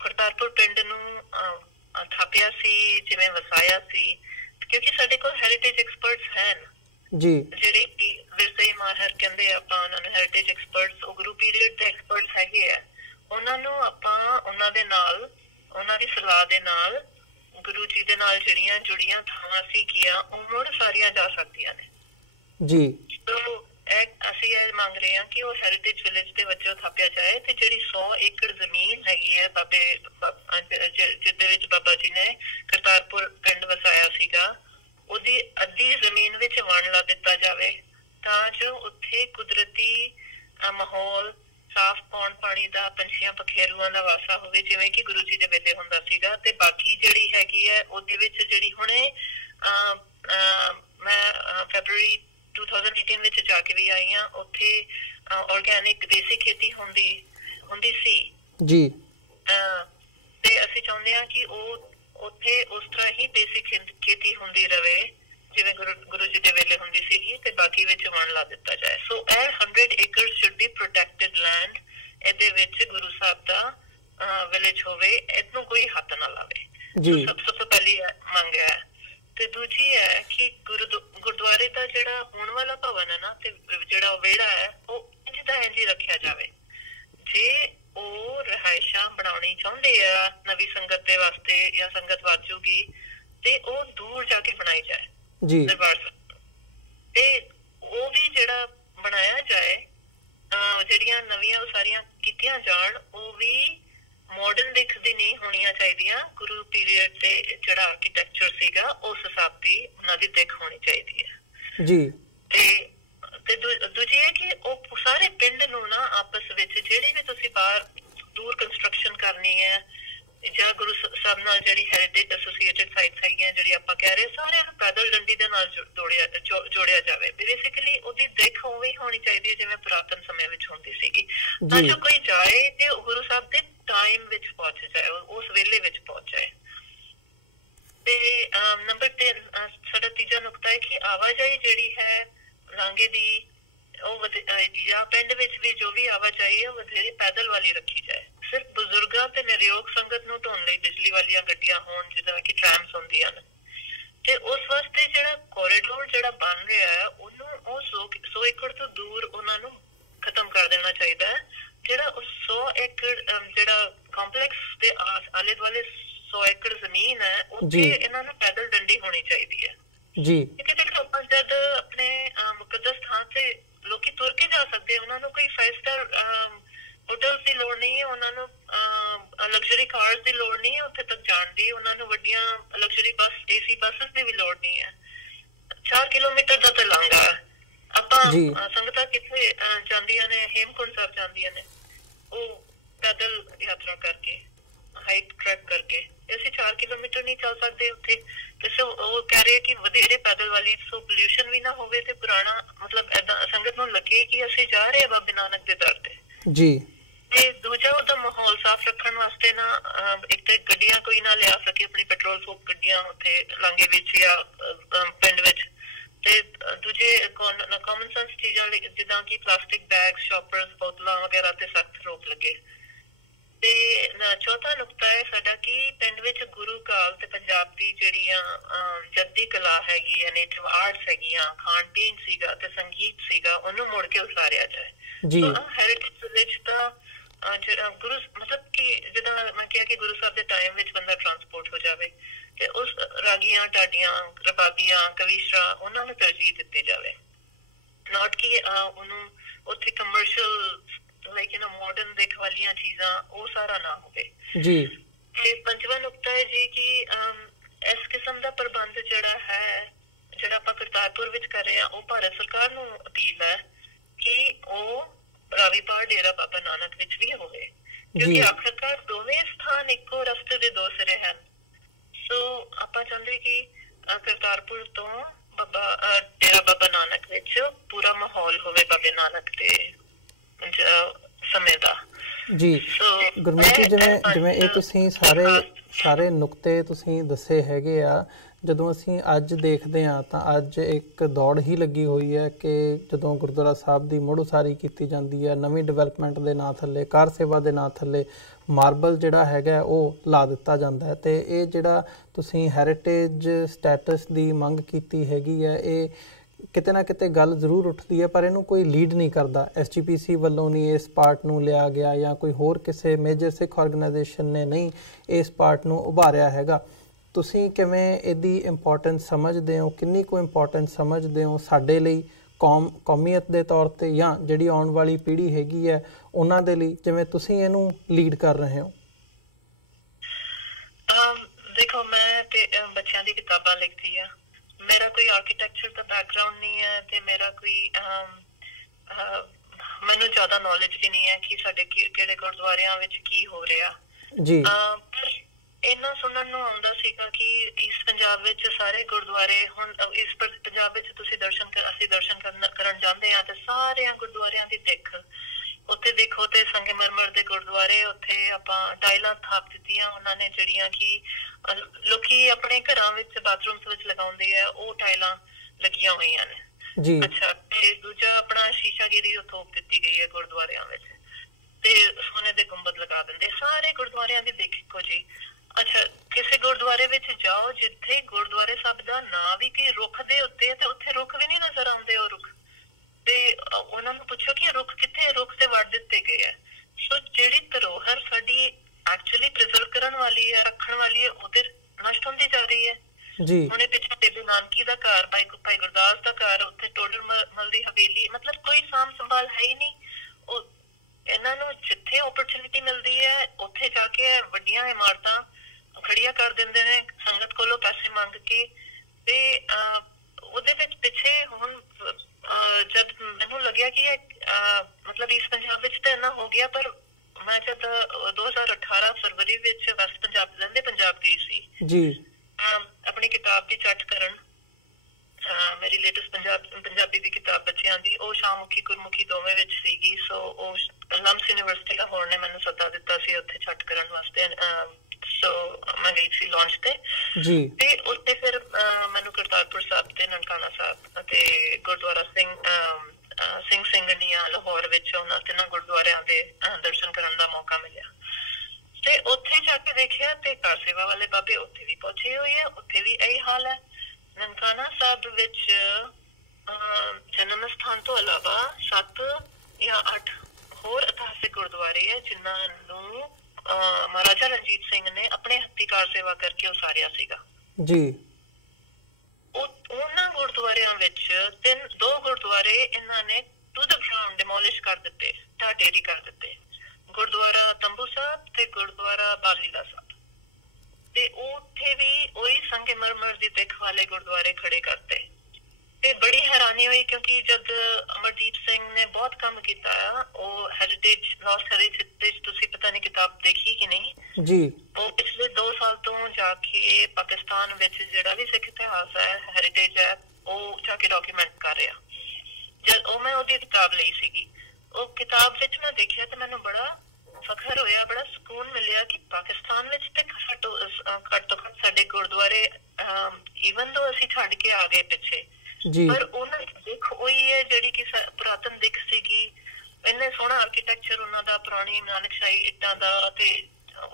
ਕਰਤਾਰਪੁਰ ਪਿੰਡ ਨੂੰ ਥਾਪਿਆ ਸੀ, ਜਿਵੇਂ ਵਸਾਇਆ ਸੀ। ਕਿਉਂਕਿ ਸਾਡੇ ਕੋਲ ਹੈਰੀਟੇਜ ਐਕਸਪਰਟਸ ਹਨ ਜੀ, ਜਿਹੜੇ ਕਿ ਵਿਰਸੇ ਮਾਹਰ ਕਹਿੰਦੇ ਆਪਾਂ ਉਹਨਾਂ ਨੂੰ ਹੈਰੀਟੇਜ ਐਕਸਪਰਟਸ, ਉਹ ਗੁਰੂ ਪੀਰੀਅਡ ਦੇ ਐਕਸਪਰਟਸ ਹੈਗੇ ਆ। ਉਹਨਾਂ ਨੂੰ ਆਪਾਂ ਉਹਨਾਂ ਦੇ ਨਾਲ, ਉਹਨਾਂ ਦੀ ਸਲਾਹ ਦੇ ਨਾਲ, ਗੁਰੂ ਜੀ ਦੇ ਨਾਲ ਜਿਹੜੀਆਂ ਜੁੜੀਆਂ ਥਾਵਾਂ ਸੀਗੀਆਂ ਉਹ ਮੁੜ ਸਾਰੀਆਂ ਜਾ ਸਕਦੀਆਂ ਨੇ ਜੀ। ਅਸੀਂ ਇਹ ਮੰਗ ਰਹੇ ਹਾਂ ਕਿ ਉਹ ਹੈਰੀਟੇਜ ਵਿਲੇਜ ਦੇ ਵਜੋਂ ਥਾਪਿਆ ਜਾਏ, ਤੇ ਜਿਹੜੀ 100 ਏਕੜ ਜ਼ਮੀਨ ਹੈਗੀ ਹੈ ਜਿਹਦੇ ਵਿੱਚ ਬਾਬਾ ਜੀ ਨੇ ਕਰਤਾਰਪੁਰ ਪਿੰਡ ਵਸਾਇਆ ਸੀਗਾ, ਉਹਦੀ ਅੱਧੀ ਜ਼ਮੀਨ ਵਿੱਚ ਵੰਡ ਲਾ ਦਿੱਤਾ ਜਾਵੇ, ਤਾਂ ਜੋ ਉੱਥੇ ਕੁਦਰਤੀ ਮਾਹੌਲ, ਸਾਫ਼ ਪੌਣ ਪਾਣੀ ਦਾ, ਪੰਛੀਆਂ ਪਖੇਰੂਆਂ ਦਾ ਵਾਸਾ ਹੋਵੇ, ਜਿਵੇਂ ਕਿ ਗੁਰੂ ਜੀ ਦੇ ਵੇਲੇ ਹੁੰਦਾ ਸੀਗਾ। ਤੇ ਬਾਕੀ ਜਿਹੜੀ ਹੈਗੀ ਹੈ ਉਹਦੇ ਵਿੱਚ ਜਿਹੜੀ ਹੁਣੇ ਮੈਂ ਫੈਬਰੂਰੀ 2018 ਵਿੱਚ ਜਾ ਕੇ ਵੀ ਆਈ ਹਾਂ, ਉੱਥੇ ਆਰਗੈਨਿਕ ਦੇਸੀ ਖੇਤੀ ਹੁੰਦੀ ਸੀ ਜੀ। ਤੇ ਅਸੀਂ ਚਾਹੁੰਦੇ ਹਾਂ ਕਿ ਉਹ ਉੱਥੇ ਉਸ ਤਰ੍ਹਾਂ ਹੀ ਦੇਸੀ ਖੇਤੀ ਹੁੰਦੀ ਰਵੇ ਜਿਵੇਂ ਗੁਰੂ ਜੀ ਦੇ ਵੇਲੇ ਹੁੰਦੀ ਸੀਗੀ, ਤੇ ਬਾਕੀ ਵਿੱਚ ਵੰਡ ਲਾ ਦਿੱਤਾ ਜਾਏ। ਸੋ ਇਹ 100 ਏਕੜ ਸ਼ੁੱਡ ਬੀ ਪ੍ਰੋਟੈਕਟਡ ਲੈਂਡ, ਇਹਦੇ ਵਿੱਚ ਗੁਰੂ ਸਾਹਿਬ ਦਾ ਵਿਲੇਜ ਹੋਵੇ, ਇਹਨੂੰ ਕੋਈ ਹੱਥ ਨਾ ਲਾਵੇ ਜੀ। ਸਭ ਤੋਂ ਪਹਿਲੀ ਮੰਗ ਹੈ। ਤੇ ਦੂਜੀ ਹੈ ਕਿ ਗੁਰਦੁਆਰੇ ਦਾ ਜਿਹੜਾ ਹੋਣ ਵਾਲਾ ਭਵਨ ਹੈ ਨਾ, ਤੇ ਜਿਹੜਾ ਵਿਹੜਾ ਹੈ, ਉਹ ਇੰਝ ਦਾ ਇੰਝ ਹੀ ਰੱਖਿਆ ਜਾਵੇ। ਜੇ ਉਹ ਰਿਹਾਇਸ਼ਾਂ ਬਣਾਉਣੀ ਚਾਹੁੰਦੇ ਆ ਨਵੀਂ ਸੰਗਤ ਦੇ ਵਾਸਤੇ, ਜਾਂ ਸੰਗਤ ਵੱਧ ਜੂਗੀ, ਤੇ ਉਹ ਦੂਰ ਜਾ ਕੇ ਬਣਾਈ ਜਾਏ ਜੀ ਦਰਬਾਰ ਸਾਹਿਬ, ਤੇ ਉਹ ਵੀ ਜਿਹੜਾ ਬਣਾਇਆ ਜਾਏ, ਜਿਹੜੀਆਂ ਨਵੀਆਂ ਉਸਾਰੀਆਂ ਕੀਤੀਆਂ ਜਾਣ, ਉਹ ਵੀ ਮਾਡਰਨ ਦਿਖਦੀ ਨਹੀਂ ਹੋਣੀਆਂ ਚਾਹੀਦੀਆਂ। ਗੁਰੂ ਪੀਰੀਅਡ ਤੇ ਜਿਹੜਾ ਆਰਕੀਟੈਕਚਰ ਸੀਗਾ ਉਸ ਹਿਸਾਬ ਦੀ ਉਹਨਾਂ ਦੀ ਦਿੱਖ ਹੋਣੀ ਚਾਹੀਦੀ ਹੈ ਜੀ। ਤੇ ਦੂਜੀ ਹੈ ਕਿ ਉਹ ਸਾਰੇ ਪਿੰਡ ਨੂੰ ਨਾ ਆਪਸ ਵਿੱਚ, ਜਿਹੜੀ ਵੀ ਤੁਸੀਂ ਬਾਹਰ ਦੂਰ ਕੰਸਟਰਕਸ਼ਨ ਕਰਨੀ ਹੈ, ਜਾਂ ਗੁਰੂ ਸਾਹਿਬ ਨਾਲ ਜਿਹੜੀ ਹੈਰੀਟੇਜ ਐਸੋਸੀਏਟਡ ਸਾਈਟਸ ਹੈਗੀਆਂ, ਜਿਹੜੀ ਆਪਾਂ ਕਹਿ ਰਹੇ, ਸਾਰਿਆਂ ਨੂੰ ਪੈਦਲ ਡੰਡੀ ਦੇ ਨਾਲ ਜੋੜਿਆ ਜਾਵੇ। ਬੇਸਿਕਲੀ ਉਹਦੀ ਦਿੱਖ ਉਵੇਂ ਹੋਣੀ ਚਾਹੀਦੀ ਹੈ ਜਿਵੇਂ ਪੁਰਾਤਨ ਸਮੇਂ ਵਿੱਚ ਹੁੰਦੀ ਸੀਗੀ, ਤਾਂ ਜੋ ਕੋਈ ਜਾਏ ਤੇ ਗੁਰੂ ਸਾਹਿਬ ਦੇ ਟਾਈਮ ਵਿੱਚ ਪਹੁੰਚ ਜਾਏ, ਉਸ ਵੇਲੇ ਵਿੱਚ ਪਹੁੰਚ ਜਾਏ। ਤੇ ਨੰਬਰ 3 ਸਾਡਾ ਤੀਜਾ ਨੁਕਤਾ ਹੈ ਕਿ ਆਵਾਜਾਈ ਜਿਹੜੀ ਹੈ ਲਾਂਘੇ ਦੀ, ਉਹ ਜਾਂ ਪਿੰਡ ਵਿੱਚ ਵੀ ਜੋ ਵੀ ਆਵਾਜਾਈ ਹੈ ਉਹ ਵਧੇਰੇ ਪੈਦਲ ਵਾਲੀ ਰੱਖੀ ਜਾਏ। ਸਿਰਫ ਬਜ਼ੁਰਗਾਂ ਤੇ ਨਿਰਯੋਗ ਸੰਗਤ ਨੂੰ ਢੋਣ ਲਈ ਬਿਜਲੀ ਵਾਲੀਆਂ ਗੱਡੀਆਂ ਹੋਣ, ਜਿੱਦਾਂ ਕਿ ਟ੍ਰੈਮਸ ਹੁੰਦੀਆਂ ਨੇ। ਤੇ ਉਸ ਵਾਸਤੇ ਜਿਹੜਾ ਕੋਰੀਡੋਰ ਜਿਹੜਾ ਬਣ ਰਿਹਾ ਹੈ, ਉਹਨੂੰ ਉਹ 100 ਏਕੜ ਤੋਂ ਦੂਰ ਉਹਨਾਂ ਨੂੰ ਖਤਮ ਕਰ ਦੇਣਾ ਚਾਹੀਦਾ ਹੈ, ਜੀ ਇਹਨਾਂ ਨੂੰ ਪੈਦਲ ਡੰਡੀ ਹੋਣੀ ਚਾਹੀਦੀ ਹੈ ਜੀ। ਕਿਉਂਕਿ ਦੇਖੋ ਆਪਾਂ ਜਦ ਆਪਣੇ ਮੁਕੱਦਸ ਥਾਂ ਤੇ ਲੋਕੀ ਤੁਰ ਕੇ ਜਾ ਸਕਦੇ, ਉਹਨਾਂ ਨੂੰ ਕੋਈ 5 ਸਟਾਰ ਹੋਟਲਸ ਦੀ ਲੋੜ ਨਹੀਂ ਹੈ, ਉਹਨਾਂ ਨੂੰ ਲਗਜ਼ਰੀ ਕਾਰਸ ਦੀ ਲੋੜ ਨਹੀਂ ਹੈ ਉੱਥੇ ਤੱਕ ਜਾਣ ਦੀ, ਉਹਨਾਂ ਨੂੰ ਵੱਡੀਆਂ ਲਗਜ਼ਰੀ AC ਬੱਸਸ ਦੀ ਵੀ ਲੋੜ ਨਹੀਂ ਹੈ। 4 ਕਿਲੋਮੀਟਰ ਦਾ ਤਾਂ ਲਾਂਘਾ ਆਪਾਂ ਸੰਗਤਾਂ ਕਿੱਥੇ ਜਾਂਦੀਆਂ ਨੇ, ਹੇਮਕੁੰਟ ਸਾਹਿਬ ਜਾਂਦੀਆਂ ਨੇ, ਉਹ ਪੈਦਲ ਯਾਤਰਾ ਕਰਕੇ, ਹਾਈਕ ਟਰੈਕ ਕਰਕੇ। ਅਸੀਂ 4 ਕਿਲੋਮੀਟਰ ਨਹੀਂ ਚੱਲ ਸਕਦੇ ਉੱਥੇ, ਤੇ ਉਹ ਕਹਿ ਰਹੇ ਕਿ ਵਧੇਰੇ ਪੈਦਲ ਵਾਲੀ, ਸੋ ਪੋਲਿਊਸ਼ਨ ਵੀ ਨਾ ਹੋਵੇ ਤੇ ਪੁਰਾਣਾ ਮਤਲਬ ਏਦਾਂ ਸੰਗਤ ਨੂੰ ਲੱਗੇ ਕਿ ਅਸੀਂ ਜਾ ਰਹੇ ਹਾਂ ਬਾਬੇ ਨਾਨਕ ਦੇ ਦਰ ਤੇ ਜੀ। ਤੇ ਦੂਜਾ ਉਹਦਾ ਮਾਹੌਲ ਸਾਫ਼ ਰੱਖਣ ਵਾਸਤੇ ਨਾ ਇੱਕ ਤੇ ਗੱਡੀਆਂ ਕੋਈ ਨਾ ਲਿਆ ਸਕੇ, ਆਪਣੀ ਪੈਟਰੋਲ ਫੂਕ ਗੱਡੀਆਂ ਉੱਥੇ ਲਾਂਘੇ ਵਿੱਚ ਜਾਂ ਪਿੰਡ ਵਿੱਚ, ਤੇ ਦੂਜੇ ਕਾਮਨ ਸੈਂਸ ਚੀਜ਼ਾਂ ਜਿੱਦਾਂ ਕਿ ਪਲਾਸਟਿਕ ਬੈਗ, ਸ਼ਾਪਰਸ, ਬੋਤਲਾਂ ਵਗੈਰਾ ਤੇ ਸਖਤ ਰੋਕ ਲੱਗੇ। ਤੇ ਚੌਥਾ ਨੁਕਤਾ ਹੈ ਸਾਡਾ ਕਿ ਪਿੰਡ ਵਿੱਚ ਗੁਰੂ ਕਾਲ ਤੇ ਪੰਜਾਬ ਦੀ ਜਿਹੜੀਆਂ ਜੱਦੀ ਕਲਾ ਹੈਗੀ ਹੈ, ਨੇਟਿਵ ਆਰਟਸ ਹੈਗੀਆਂ, ਖਾਣ ਪੀਣ ਸੀਗਾ ਤੇ ਸੰਗੀਤ ਸੀਗਾ, ਉਹਨੂੰ ਮੁੜ ਕੇ ਉਸਾਰਿਆ ਜਾਏ। ਹੈਰੀਟੇਜ ਵਿਲੇਜ ਦਾ ਜਿਹੜਾ ਗੁਰੂ ਮਤਲਬ ਕਿ ਜਿੱਦਾਂ ਮੈਂ ਕਿਹਾ ਕਿ ਗੁਰੂ ਸਾਹਿਬ ਦੇ ਟਾਈਮ ਵਿੱਚ ਬੰਦਾ ਟਰਾਂਸਪੋਰਟ ਹੋ ਜਾਵੇ, ਤੇ ਉਸ ਰਾਗੀਆਂ, ਢਾਡੀਆਂ, ਰਬਾਬੀਆਂ, ਕਵੀਸ਼ਰਾਂ, ਉਹਨਾਂ ਨੂੰ ਤਰਜੀਹ ਦਿੱਤੀ ਜਾਵੇ, ਨਾਟ ਕਿ ਉਹਨੂੰ ਉੱਥੇ ਕਮਰਸ਼ੀਅਲ ਲਾਈਕ ਮਾਡਰਨ ਦੇਖ ਵਾਲੀਆਂ ਚੀਜ਼ਾਂ ਉਹ ਸਾਰਾ ਨਾ ਹੋਵੇ ਜੀ। ਤੇ ਪੰਜਵਾਂ ਨੁਕਤਾ ਹੈ ਜੀ ਕਿ ਇਸ ਕਿਸਮ ਦਾ ਪ੍ਰਬੰਧ ਜਿਹੜਾ ਹੈ, ਜਿਹੜਾ ਆਪਾਂ ਕਰਤਾਰਪੁਰ ਵਿੱਚ ਕਰ ਰਹੇ ਹਾਂ, ਉਹ ਭਾਰਤ ਸਰਕਾਰ ਨੂੰ ਅਪੀਲ ਹੈ ਕਿ ਉਹ ਰਾਵੀ ਪਹਾੜ, ਡੇਰਾ ਬਾਬਾ ਨਾਨਕ ਵਿੱਚ ਵੀ ਹੋਵੇ, ਕਿਉਂਕਿ ਆਖਰਕਾਰ ਦੋਵੇਂ ਸਥਾਨ ਇੱਕੋ ਰਸਤੇ ਦੇ ਦੋ ਸਿਰੇ ਹਨ। ਸੋ ਆਪਾਂ ਚਾਹੁੰਦੇ ਕਿ ਕਰਤਾਰਪੁਰ ਤੋਂ ਡੇਰਾ ਬਾਬਾ ਨਾਨਕ ਵਿੱਚ ਪੂਰਾ ਮਾਹੌਲ ਹੋਵੇ ਬਾਬੇ ਨਾਨਕ ਦੇ ਸਮੇਂ ਦਾ ਜੀ। ਗੁਰਮੀਤ ਜੀ, ਜਿਵੇਂ ਇਹ ਤੁਸੀਂ ਸਾਰੇ ਨੁਕਤੇ ਤੁਸੀਂ ਦੱਸੇ ਹੈਗੇ ਆ, ਜਦੋਂ ਅਸੀਂ ਅੱਜ ਦੇਖਦੇ ਹਾਂ ਤਾਂ ਅੱਜ ਇੱਕ ਦੌੜ ਹੀ ਲੱਗੀ ਹੋਈ ਹੈ ਕਿ ਜਦੋਂ ਗੁਰਦੁਆਰਾ ਸਾਹਿਬ ਦੀ ਮੁੜ ਉਸਾਰੀ ਕੀਤੀ ਜਾਂਦੀ ਹੈ, ਨਵੀਂ ਡਿਵੈਲਪਮੈਂਟ ਦੇ ਨਾਂ ਥੱਲੇ, ਕਾਰ ਸੇਵਾ ਦੇ ਨਾਂ ਥੱਲੇ ਮਾਰਬਲ ਜਿਹੜਾ ਹੈਗਾ ਉਹ ਲਾ ਦਿੱਤਾ ਜਾਂਦਾ ਹੈ। ਤੇ ਇਹ ਜਿਹੜਾ ਤੁਸੀਂ ਹੈਰੀਟੇਜ ਸਟੇਟਸ ਦੀ ਮੰਗ ਕੀਤੀ ਹੈਗੀ ਹੈ, ਇਹ ਕਿਤੇ ਨਾ ਕਿਤੇ ਗੱਲ ਜ਼ਰੂਰ ਉੱਠਦੀ ਹੈ, ਪਰ ਇਹਨੂੰ ਕੋਈ ਲੀਡ ਨਹੀਂ ਕਰਦਾ। SGPC ਵੱਲੋਂ ਨਹੀਂ ਇਸ ਪਾਰਟ ਨੂੰ ਲਿਆ ਗਿਆ, ਜਾਂ ਕੋਈ ਹੋਰ ਕਿਸੇ ਮੇਜਰ ਸਿੱਖ ਆਰਗੇਨਾਈਜੇਸ਼ਨ ਨੇ ਨਹੀਂ ਇਸ ਪਾਰਟ ਨੂੰ ਉਭਾਰਿਆ ਹੈਗਾ। ਤੁਸੀਂ ਕਿਵੇਂ ਇਹਦੀ ਇੰਪੋਰਟੈਂਸ ਸਮਝਦੇ ਹੋ, ਕਿੰਨੀ ਕੁ ਇੰਪੋਰਟੈਂਸ ਸਮਝਦੇ ਹੋ ਸਾਡੇ ਲਈ, ਕੌਮੀਅਤ ਦੇ ਤੌਰ ਤੇ, ਜਾਂ ਜਿਹੜੀ ਆਉਣ ਵਾਲੀ ਪੀੜ੍ਹੀ ਹੈਗੀ ਹੈ ਉਹਨਾਂ ਦੇ ਲਈ, ਜਿਵੇਂ ਤੁਸੀਂ ਇਹਨੂੰ ਲੀਡ ਕਰ ਰਹੇ ਹੋ? ਦੇਖੋ, ਮੈਂ ਤੇ ਬੱਚਿਆਂ ਦੀ ਕਿਤਾਬਾਂ ਲਿਖਦੀ ਆ, ਮੇਰਾ ਕੋਈ ਆਰਕੀਟੈਕਚਰ ਦਾ ਬੈਕਗ੍ਰਾਉਂਡ ਨਹੀਂ ਹੈ, ਤੇ ਮੇਰਾ ਕੋਈ ਮੈਨੂੰ ਜ਼ਿਆਦਾ ਨੌਲੇਜ ਵੀ ਨਹੀਂ ਹੈ ਕਿ ਸਾਡੇ ਕਿਹੜੇ ਗੁਰਦੁਆਰਿਆਂ ਵਿੱਚ ਕੀ ਹੋ ਰਿਹਾ ਜੀ। ਪਰ ਇੰਨਾ ਸੁਣਨ ਨੂੰ ਆਉਂਦਾ ਸੀਗਾ ਕਿ ਇਸ ਪੰਜਾਬ ਵਿੱਚ ਸਾਰੇ ਗੁਰਦੁਆਰੇ, ਹੁਣ ਇਸ ਪੰਜਾਬ ਵਿੱਚ ਅਸੀਂ ਦਰਸ਼ਨ ਕਰਨ ਜਾਂਦੇ ਹਾਂ ਤੇ ਸਾਰਿਆਂ ਗੁਰਦੁਆਰਿਆਂ ਦੀ ਦਿੱਖ, ਉੱਥੇ ਦੇਖੋ ਤੇ ਸੰਗਮਰਮਰ ਦੇ ਗੁਰਦੁਆਰੇ, ਉੱਥੇ ਆਪਾਂ ਟਾਈਲਾਂ ਥਾਪ ਦਿੱਤੀਆਂ ਉਹਨਾਂ ਨੇ, ਜਿਹੜੀਆਂ ਕਿ ਲੋਕੀ ਆਪਣੇ ਘਰਾਂ ਵਿੱਚ ਬਾਥਰੂਮਸ ਵਿੱਚ ਲਗਾਉਂਦੇ ਆ, ਉਹ ਟਾਈਲਾਂ ਲੱਗੀਆਂ ਹੋਈਆਂ ਨੇ ਜੀ। ਅੱਛਾ, ਤੇ ਦੂਜਾ ਆਪਣਾ ਸ਼ੀਸ਼ਾਗਿਰੀ ਉਹ ਥੋਪ ਦਿੱਤੀ ਗਈ ਹੈ ਗੁਰਦੁਆਰਿਆਂ ਵਿੱਚ, ਤੇ ਸੋਨੇ ਦੇ ਗੁੰਬਦ ਲਗਾ ਦਿੰਦੇ, ਸਾਰੇ ਗੁਰਦੁਆਰਿਆਂ ਦੀ ਦਿੱਖ ਇੱਕੋ ਜੀ। ਅੱਛਾ, ਕਿਸੇ ਗੁਰਦੁਆਰੇ ਵਿੱਚ ਜਾਓ ਜਿੱਥੇ ਗੁਰਦੁਆਰੇ ਸਾਹਿਬ ਦਾ ਨਾਂ ਵੀ ਕਿ ਰੁੱਖ ਦੇ ਉੱਤੇ, ਤੇ ਉੱਥੇ ਰੁੱਖ ਵੀ ਨਹੀਂ ਨਜ਼ਰ ਆਉਂਦੇ ਉਹ ਰੁੱਖ, ਤੇ ਉਹਨਾਂ ਨੂੰ ਪੁੱਛੋ ਕਿ ਰੁੱਖ ਕਿੱਥੇ, ਰੁੱਖ ਤੇ ਵੱਢ ਦਿੱਤੇ ਗਏ ਆ। ਸੋ ਜਿਹੜੀ ਧਰੋਹਰ ਸਾਡੀ ਐਕਚੁਅਲੀ ਪ੍ਰੀਜ਼ਰਵ ਕਰਨ ਵਾਲੀ ਹੈ, ਰੱਖਣ ਵਾਲੀ ਹੈ, ਉਹਦੇ ਨਸ਼ਟ ਹੁੰਦੀ ਜਾ ਰਹੀ ਹੈ ਜੀ। ਹੁਣੇ ਪਿੱਛੇ ਬੇਬੇ ਨਾਨਕੀ ਦਾ ਘਰ, ਭਾਈ ਗੁਰਦਾਸ ਦਾ ਘਰ, ਉੱਥੇ ਟੋਡਰ ਮਲ ਦੀ ਹਵੇਲੀ, ਮਤਲਬ ਕੋਈ ਸਾਂਭ ਸੰਭਾਲ ਹੈ ਹੀ ਨਹੀਂ। ਉਹ ਇਹਨਾਂ ਨੂੰ ਜਿੱਥੇ ਓਪਰਚੁਨਿਟੀ ਮਿਲਦੀ ਹੈ ਉੱਥੇ ਜਾ ਕੇ ਵੱਡੀਆਂ ਇਮਾਰਤਾਂ ਖੜੀਆਂ ਕਰ ਦਿੰਦੇ ਨੇ ਸੰਗਤ ਕੋਲੋਂ ਪੈਸੇ ਮੰਗ ਕੇ। ਤੇ ਉਹਦੇ ਵਿੱਚ ਪਿੱਛੇ ਹੁਣ ਜਦ ਮੈਨੂੰ ਲੱਗਿਆ ਕਿ ਮਤਲਬ ਇਸ ਪੰਜਾਬ ਵਿੱਚ ਤਾਂ ਇੰਨਾ ਹੋ ਗਿਆ, ਪਰ ਮੈਂ ਜਦ 2018 ਫਰਵਰੀ ਵਿੱਚ ਵੈਸਟ ਪੰਜਾਬ ਲਹਿੰਦੇ ਪੰਜਾਬ ਗਈ ਸੀ ਜੀ, ਆਪਣੀ ਕਿਤਾਬ ਦੀ ਚੱਟ ਕਰਨ, ਮੇਰੀ ਲੇਟੈਸਟ ਪੰਜਾਬੀ ਦੀ ਕਿਤਾਬ ਬੱਚਿਆਂ ਦੀ, ਉਹ ਸ਼ਾਹਮੁਖੀ ਗੁਰਮੁਖੀ ਦੋਵੇਂ ਵਿੱਚ ਸੀਗੀ। ਸੋ ਉਹ ਲੰਮਸ ਯੂਨੀਵਰਸਿਟੀ ਲਾਹੌਰ ਨੇ ਮੈਨੂੰ ਸੱਦਾ ਦਿੱਤਾ ਸੀ ਉੱਥੇ ਚੱਟ ਕਰਨ ਵਾਸਤੇ। ਸੋ ਮੈਂ ਗਈ ਸੀ ਲਾਂਚ ਤੇ ਜੀ, ਤੇ ਉੱਥੇ ਫਿਰ ਮੈਨੂੰ ਕਰਤਾਰਪੁਰ ਸਾਹਿਬ ਤੇ ਨਨਕਾਣਾ ਸਾਹਿਬ ਅਤੇ ਗੁਰਦੁਆਰਾ ਸਿੰਘ ਸਿੰਘਣੀਆਂ ਲਾਹੌਰ ਵਿੱਚ, ਉਹਨਾਂ ਤਿੰਨਾਂ ਗੁਰਦੁਆਰਿਆਂ ਦੇ ਦਰਸ਼ਨ ਕਰਨ ਦਾ ਮੌਕਾ ਮਿਲਿਆ। ਤੇ ਉੱਥੇ ਜਾ ਕੇ ਦੇਖਿਆ ਤੇ ਕਾਰ ਸੇਵਾ ਵਾਲੇ ਬਾਬੇ ਉੱਥੇ ਵੀ ਪਹੁੰਚੇ ਹੋਏ ਆ, ਉੱਥੇ ਵੀ ਇਹੀ ਹਾਲ ਹੈ। ਨਨਕਾਣਾ ਸਾਹਿਬ ਵਿੱਚ ਜਨਮ ਸਥਾਨ ਤੋਂ ਇਲਾਵਾ 7 ਜਾਂ 8 ਹੋਰ ਇਤਿਹਾਸਿਕ ਗੁਰਦੁਆਰੇ ਹੈ ਜਿਨ੍ਹਾਂ ਨੂੰ ਮਹਾਰਾਜਾ ਰਣਜੀਤ ਸਿੰਘ ਨੇ ਆਪਣੇ ਹੱਥੀਂ ਕਾਰ ਸੇਵਾ ਕਰਕੇ ਉਸਾਰਿਆ ਸੀਗਾ ਜੀ। ਉਹਨਾਂ ਗੁਰਦੁਆਰਿਆਂ ਵਿੱਚ ਦੋ ਗੁਰਦੁਆਰੇ ਇਹਨਾਂ ਨੇ ਟੂ ਦ ਗਰਾਊਂਡ ਡਿਮੋਲਿਸ਼ ਕਰ ਦਿੱਤੇ, ਢਾਹ ਢੇਰੀ ਕਰ ਦਿੱਤੇ। ਗੁਰਦੁਆਰਾ ਤੰਬੂ ਸਾਹਿਬ ਤੇ ਗੁਰਦੁਆਰਾ ਬਾਲੀਲਾ ਸਾਹਿਬ, ਤੇ ਉੱਥੇ ਵੀ ਉਹੀ ਸੰਗਮਰਮਰ ਦੀ ਦਿੱਖ ਵਾਲੇ ਗੁਰਦੁਆਰੇ ਖੜੇ ਕਰਤੇ। ਤੇ ਬੜੀ ਹੈਰਾਨੀ ਹੋਈ ਕਿਉਂਕਿ ਜਦ ਅਮਰਦੀਪ ਸਿੰਘ ਨੇ ਬਹੁਤ ਕੰਮ ਕੀਤਾ ਆ, ਉਹ ਹੈਰੀਟੇਜ ਲਾਸਟ ਹੈਰੀਟੇਜ, ਤੁਸੀਂ ਪਤਾ ਨਹੀਂ ਕਿਤਾਬ ਦੇਖੀ ਕਿ ਨਹੀਂ ਜੀ, ਉਹ ਪਿਛਲੇ 2 ਸਾਲ ਤੋਂ ਜਾ ਕੇ ਪਾਕਿਸਤਾਨ ਵਿੱਚ ਜਿਹੜਾ ਵੀ ਸਿੱਖ ਇਤਿਹਾਸ ਹੈ, ਹੈਰੀਟੇਜ ਹੈ, ਉਹ ਜਾ ਕੇ ਡਾਕੂਮੈਂਟ ਕਰ ਰਿਹਾ। ਜਦ ਮੈਂ ਉਹਦੀ ਕਿਤਾਬ ਲਈ ਸੀਗੀ, ਉਹ ਕਿਤਾਬ ਵਿੱਚ ਮੈਂ ਦੇਖਿਆ ਤੇ ਮੈਨੂੰ ਬੜਾ ਫਖਰ ਹੋਇਆ, ਬੜਾ ਸਕੂਨ ਮਿਲਿਆ ਕਿ ਪਾਕਿਸਤਾਨ ਵਿੱਚ ਤੇ ਘੱਟ ਤੋਂ ਘੱਟ ਸਾਡੇ ਗੁਰਦੁਆਰੇ ਈਵਨ ਦੋ ਅਸੀਂ ਛੱਡ ਕੇ ਆ ਗਏ ਪਿੱਛੇ, ਪਰ ਉਹਨਾਂ ਦੀ ਦਿੱਖ ਉਹੀ ਹੈ ਜਿਹੜੀ ਕਿ ਪੁਰਾਤਨ ਦਿੱਖ ਸੀਗੀ। ਇੰਨੇ ਸੋਹਣਾ ਆਰਕੀਟੈਕਚਰ ਉਹਨਾਂ ਦਾ, ਪੁਰਾਣੀ ਨਾਨਕਸ਼ਾਹੀ ਇੱਟਾਂ ਦਾ, ਤੇ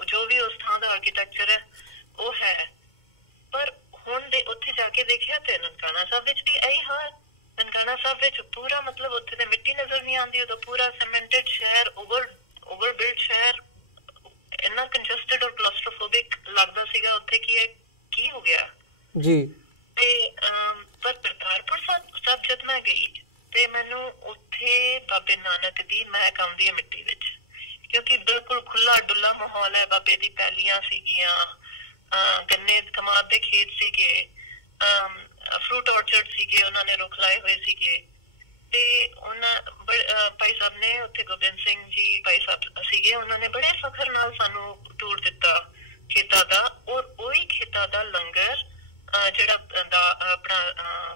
ਜੋ ਵੀ ਉਸ ਥਾਂ ਦਾ ਆਰਕੀਟੈਕਚਰ ਹੈ ਉਹ ਹੈ। ਪਰ ਹੁਣ ਦੇ ਉੱਥੇ ਜਾ ਕੇ ਦੇਖਿਆ ਤੇ ਨਨਕਾਣਾ ਸਾਹਿਬ ਵਿੱਚ ਵੀ ਇਹੀ ਹਾਲ। ਨਨਕਾਣਾ ਸਾਹਿਬ ਵਿੱਚ ਪੂਰਾ ਮਤਲਬ ਉੱਥੇ ਤੇ ਮਿੱਟੀ ਨਜ਼ਰ ਨਹੀਂ ਆਉਂਦੀ, ਉਦੋਂ ਪੂਰਾ ਸੀਮੈਂਟਡ ਸ਼ਹਿਰ, ਓਵਰ ਬਿਲਡ ਸ਼ਹਿਰ, ਇੰਨਾ ਕੰਜਸਟਡ ਔਰ ਕਲਸਟਰੋਫੋਬਿਕ ਲੱਗਦਾ ਸੀਗਾ ਉੱਥੇ ਕਿ ਇਹ ਕੀ ਹੋ ਗਿਆ ਜੀ। ਤੇ ਪਰ ਕਰਤਾਰਪੁਰ ਸਾਹਿਬ ਜਦ ਮੈਂ ਗਈ ਤੇ ਮੈਨੂੰ ਉੱਥੇ ਬਾਬੇ ਨਾਨਕ ਦੀ ਮਹਿਕ ਆਉਂਦੀ ਹੈ ਮਿੱਟੀ ਵਿੱਚ, ਕਿਉਂਕਿ ਬਿਲਕੁਲ ਖੁੱਲਾ ਡੁੱਲਾ ਮਾਹੌਲ ਹੈ। ਬਾਬੇ ਦੀ ਪੈਲੀਆਂ ਸੀਗੀਆਂ, ਗੰਨੇ ਕਮਾਦ ਦੇ ਖੇਤ ਸੀਗੇ, ਫਰੂਟ ਔਰਚਰਡ ਸੀਗੇ, ਉਹਨਾਂ ਨੇ ਰੁੱਖ ਲਾਏ ਹੋਏ ਸੀਗੇ। ਤੇ ਉਹਨਾਂ ਭਾਈ ਸਾਹਿਬ ਨੇ ਉੱਥੇ, ਗੋਬਿੰਦ ਸਿੰਘ ਜੀ ਭਾਈ ਸਾਹਿਬ ਸੀਗੇ, ਉਹਨਾਂ ਨੇ ਬੜੇ ਫਖਰ ਨਾਲ ਸਾਨੂੰ ਟੂਰ ਦਿੱਤਾ ਖੇਤਾਂ ਦਾ, ਔਰ ਉਹੀ ਖੇਤਾਂ ਦਾ ਲੰਗਰ ਜਿਹੜਾ ਆਪਣਾ